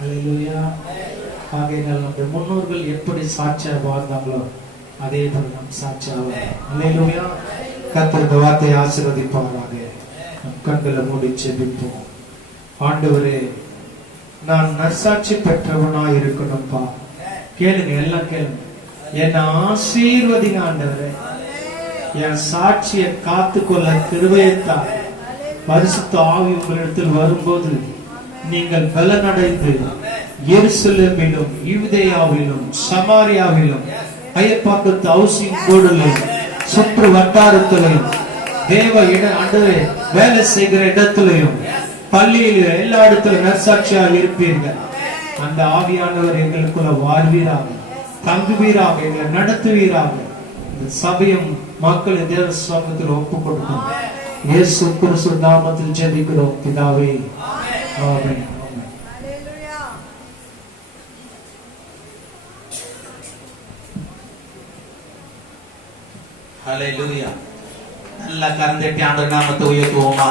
அல்லேலூயா. ஆகையினால் நம்முடைய முன்னோர்கள் எப்படி சாட்சியா வாழ்ந்தாங்களோ அதே போல நம் சாட்சியாக. அல்லேலூயா. கர்த்தர் இந்த வார்த்தையை ஆசீர்வதிப்பாராக. நம் கண்களை மூடி ஜெபிப்போம். ஆண்டவரே, நான் நற்சாட்சி பெற்றவனா இருக்கணும்பா. கேளுங்க, எல்லாம் கேளுங்க. என்னை ஆசீர்வதிங்க ஆண்டவரே. என் சாட்சியை காத்துக்கொள்ள கிருபையைத்தார். பரிசுத்த ஆவி உங்களிடத்தில் வரும்போது நீங்கள் பலனடைந்து எருசலேமிலும் யூதேயாவிலும் சமாரியாவிலும் அயற்பக்கத்து ஹவுசிங் போர்டிலும் சுற்று வட்டாரத்திலையும் தேவ வேலை செய்கிற இடத்திலையும் பள்ளியில எல்லா இடத்திலும் நற்சாட்சியாக இருப்பீர்கள். அந்த ஆவியானவர் எங்களுக்குள்ள வாழ்வீராக, தங்குவீராக, எங்களை நடத்துவீராக. இந்த சபையும் மக்களை தேவ சமூகத்தில் ஒப்பு கொடுக்கும். இயேசு கிறிஸ்து நாமத்தில் ஜெபிக்கிறோம் பிதாவே. ஆமென். ஹல்லேலூயா. நல்ல கரந்தட்டி ஆண்டவர் நாமத்தை உயர்த்துவோமா?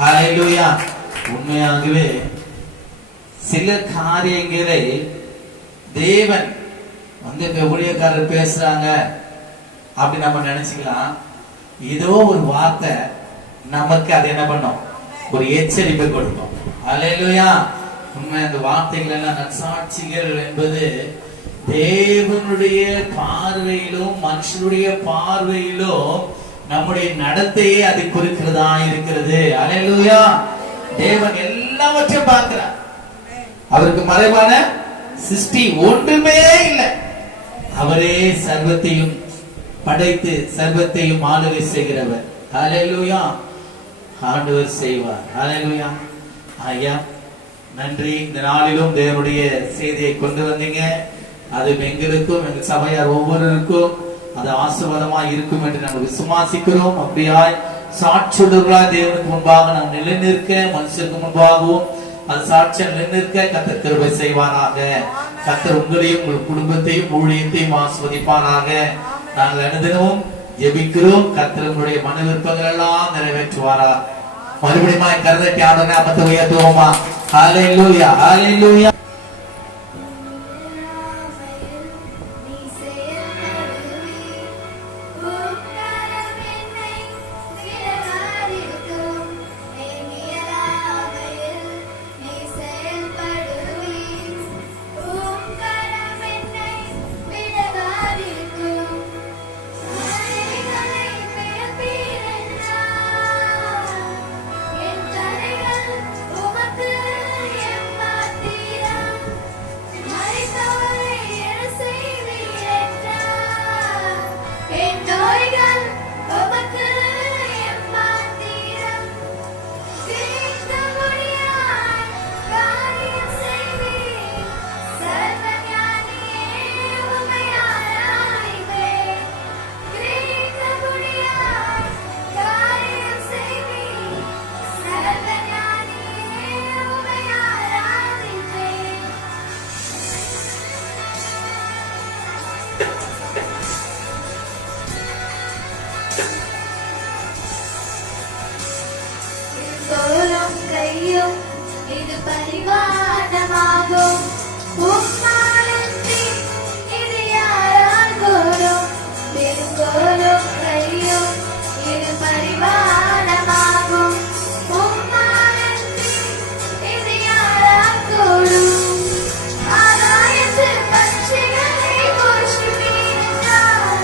ஹல்லேலூயா. உண்மையாகவே சில காரியங்களை தேவன் அங்க ஊழியக்காரர் பேசுறாங்க அப்படி நம்ம நினைச்சுக்கலாம். ஏதோ ஒரு வார்த்தை நமக்கு அது என்ன பண்ணும், ஒரு எச்சரிப்பை கொடுக்கும். அல்லேலூயா. உண்மை, அந்த வார்த்தைகள் எல்லாம் நற்சாட்சிகள் என்பது தேவனுடைய பார்வையிலும் மனுஷனுடைய பார்வையிலும் நம்முடைய நடத்தையே அது குறிக்கிறதா இருக்கிறது. அல்லேலூயா. தேவன் எல்லாவற்றையும் பார்க்கிறார். அவருக்கு மறைவான சிருஷ்டி ஒன்றுமே இல்லை. அவரே சர்வத்தையும் படைத்து சர்வத்தையும் ஆளுகை செய்கிறவர். ஹல்லேலூயா. ஆண்டவர் செய்வார். ஹல்லேலூயா. ஐயா நன்றி. இந்த நாளிலும் தேவனுடைய செய்தியை கொண்டு வந்தீங்க. அது எங்களுக்கும் எங்க சபையார் ஒவ்வொருவருக்கும் அது ஆசீர்வாதமா இருக்கும் என்று நாங்கள் விசுவாசிக்கிறோம். அப்படியாய் சாட்சியுள்ளவர்களாய் தேவனுக்கு முன்பாக நாம் நிலைநிற்க, மனுஷருக்கு முன்பாகவும் அது சாட்சியம் நிலைநிற்க கர்த்தர் கிருபை செய்வாராக. கர்த்தர் உங்களையும் உங்கள் குடும்பத்தையும் ஊழியத்தையும் ஆசீர்வதிப்பாராக. நாங்கள் அனுதினமும் ஜெபிக்கிறோம். கர்த்தர் உங்களுடைய மன விருப்பங்கள் எல்லாம் நிறைவேற்றுவாரா. மறுபடியும் கருதட்டி ஆண்டவரே நாமத்தை உயர்த்துவோமா. ஹல்லேலூயா. ஹல்லேலூயா. இது பரிமாணமாகும். உம்மானன்றி இது யாரால் கூறும்? பெருங்கோலும் கையும் இது பரிமாணமாகும். உம்மானன்றி இது யாரால் கூறும்? ஆகாயத்து பட்சிகளை போஷிப்பீர்கள்,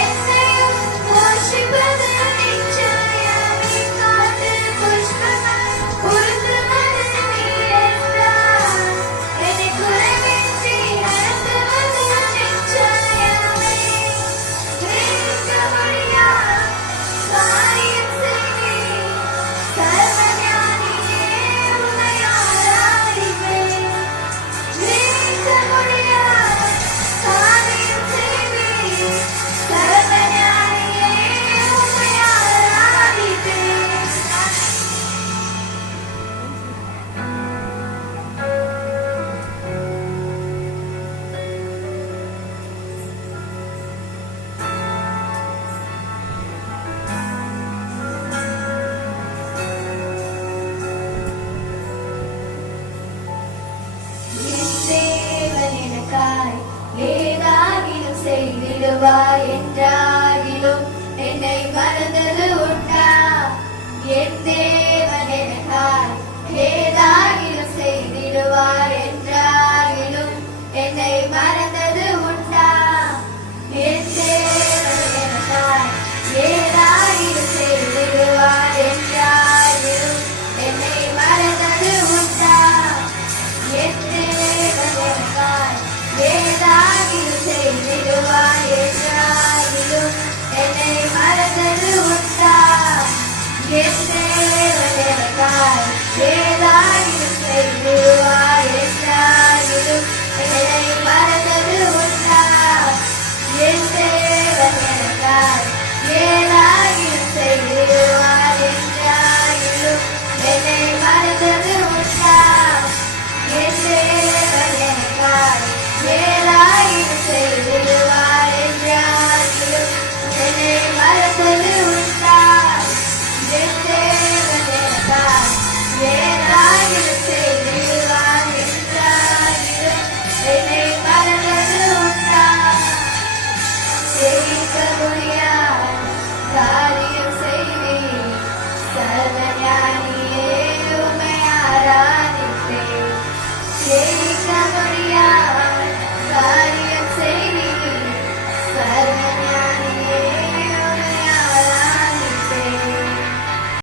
என்னையும் போஷிப்பது நிச்சயமே. காட்டு புஷ்பங்கள் உருத்துவது நீரென்றால், என்னை குறைவின்றி நடத்துவது நிச்சயமே. கிரகிக்க முடியாத காரியம் செய்வீர், சர்வஞானியே உம்மை ஆராதிப்பேன். கிரகிக்க முடியாத காரியம் செய்வீர், சர்வஞானியே உம்மை ஆராதிப்பேன். என் தேவன் எனக்காய் ஏதாகிலும் செய்திடுவாய் என்றார்.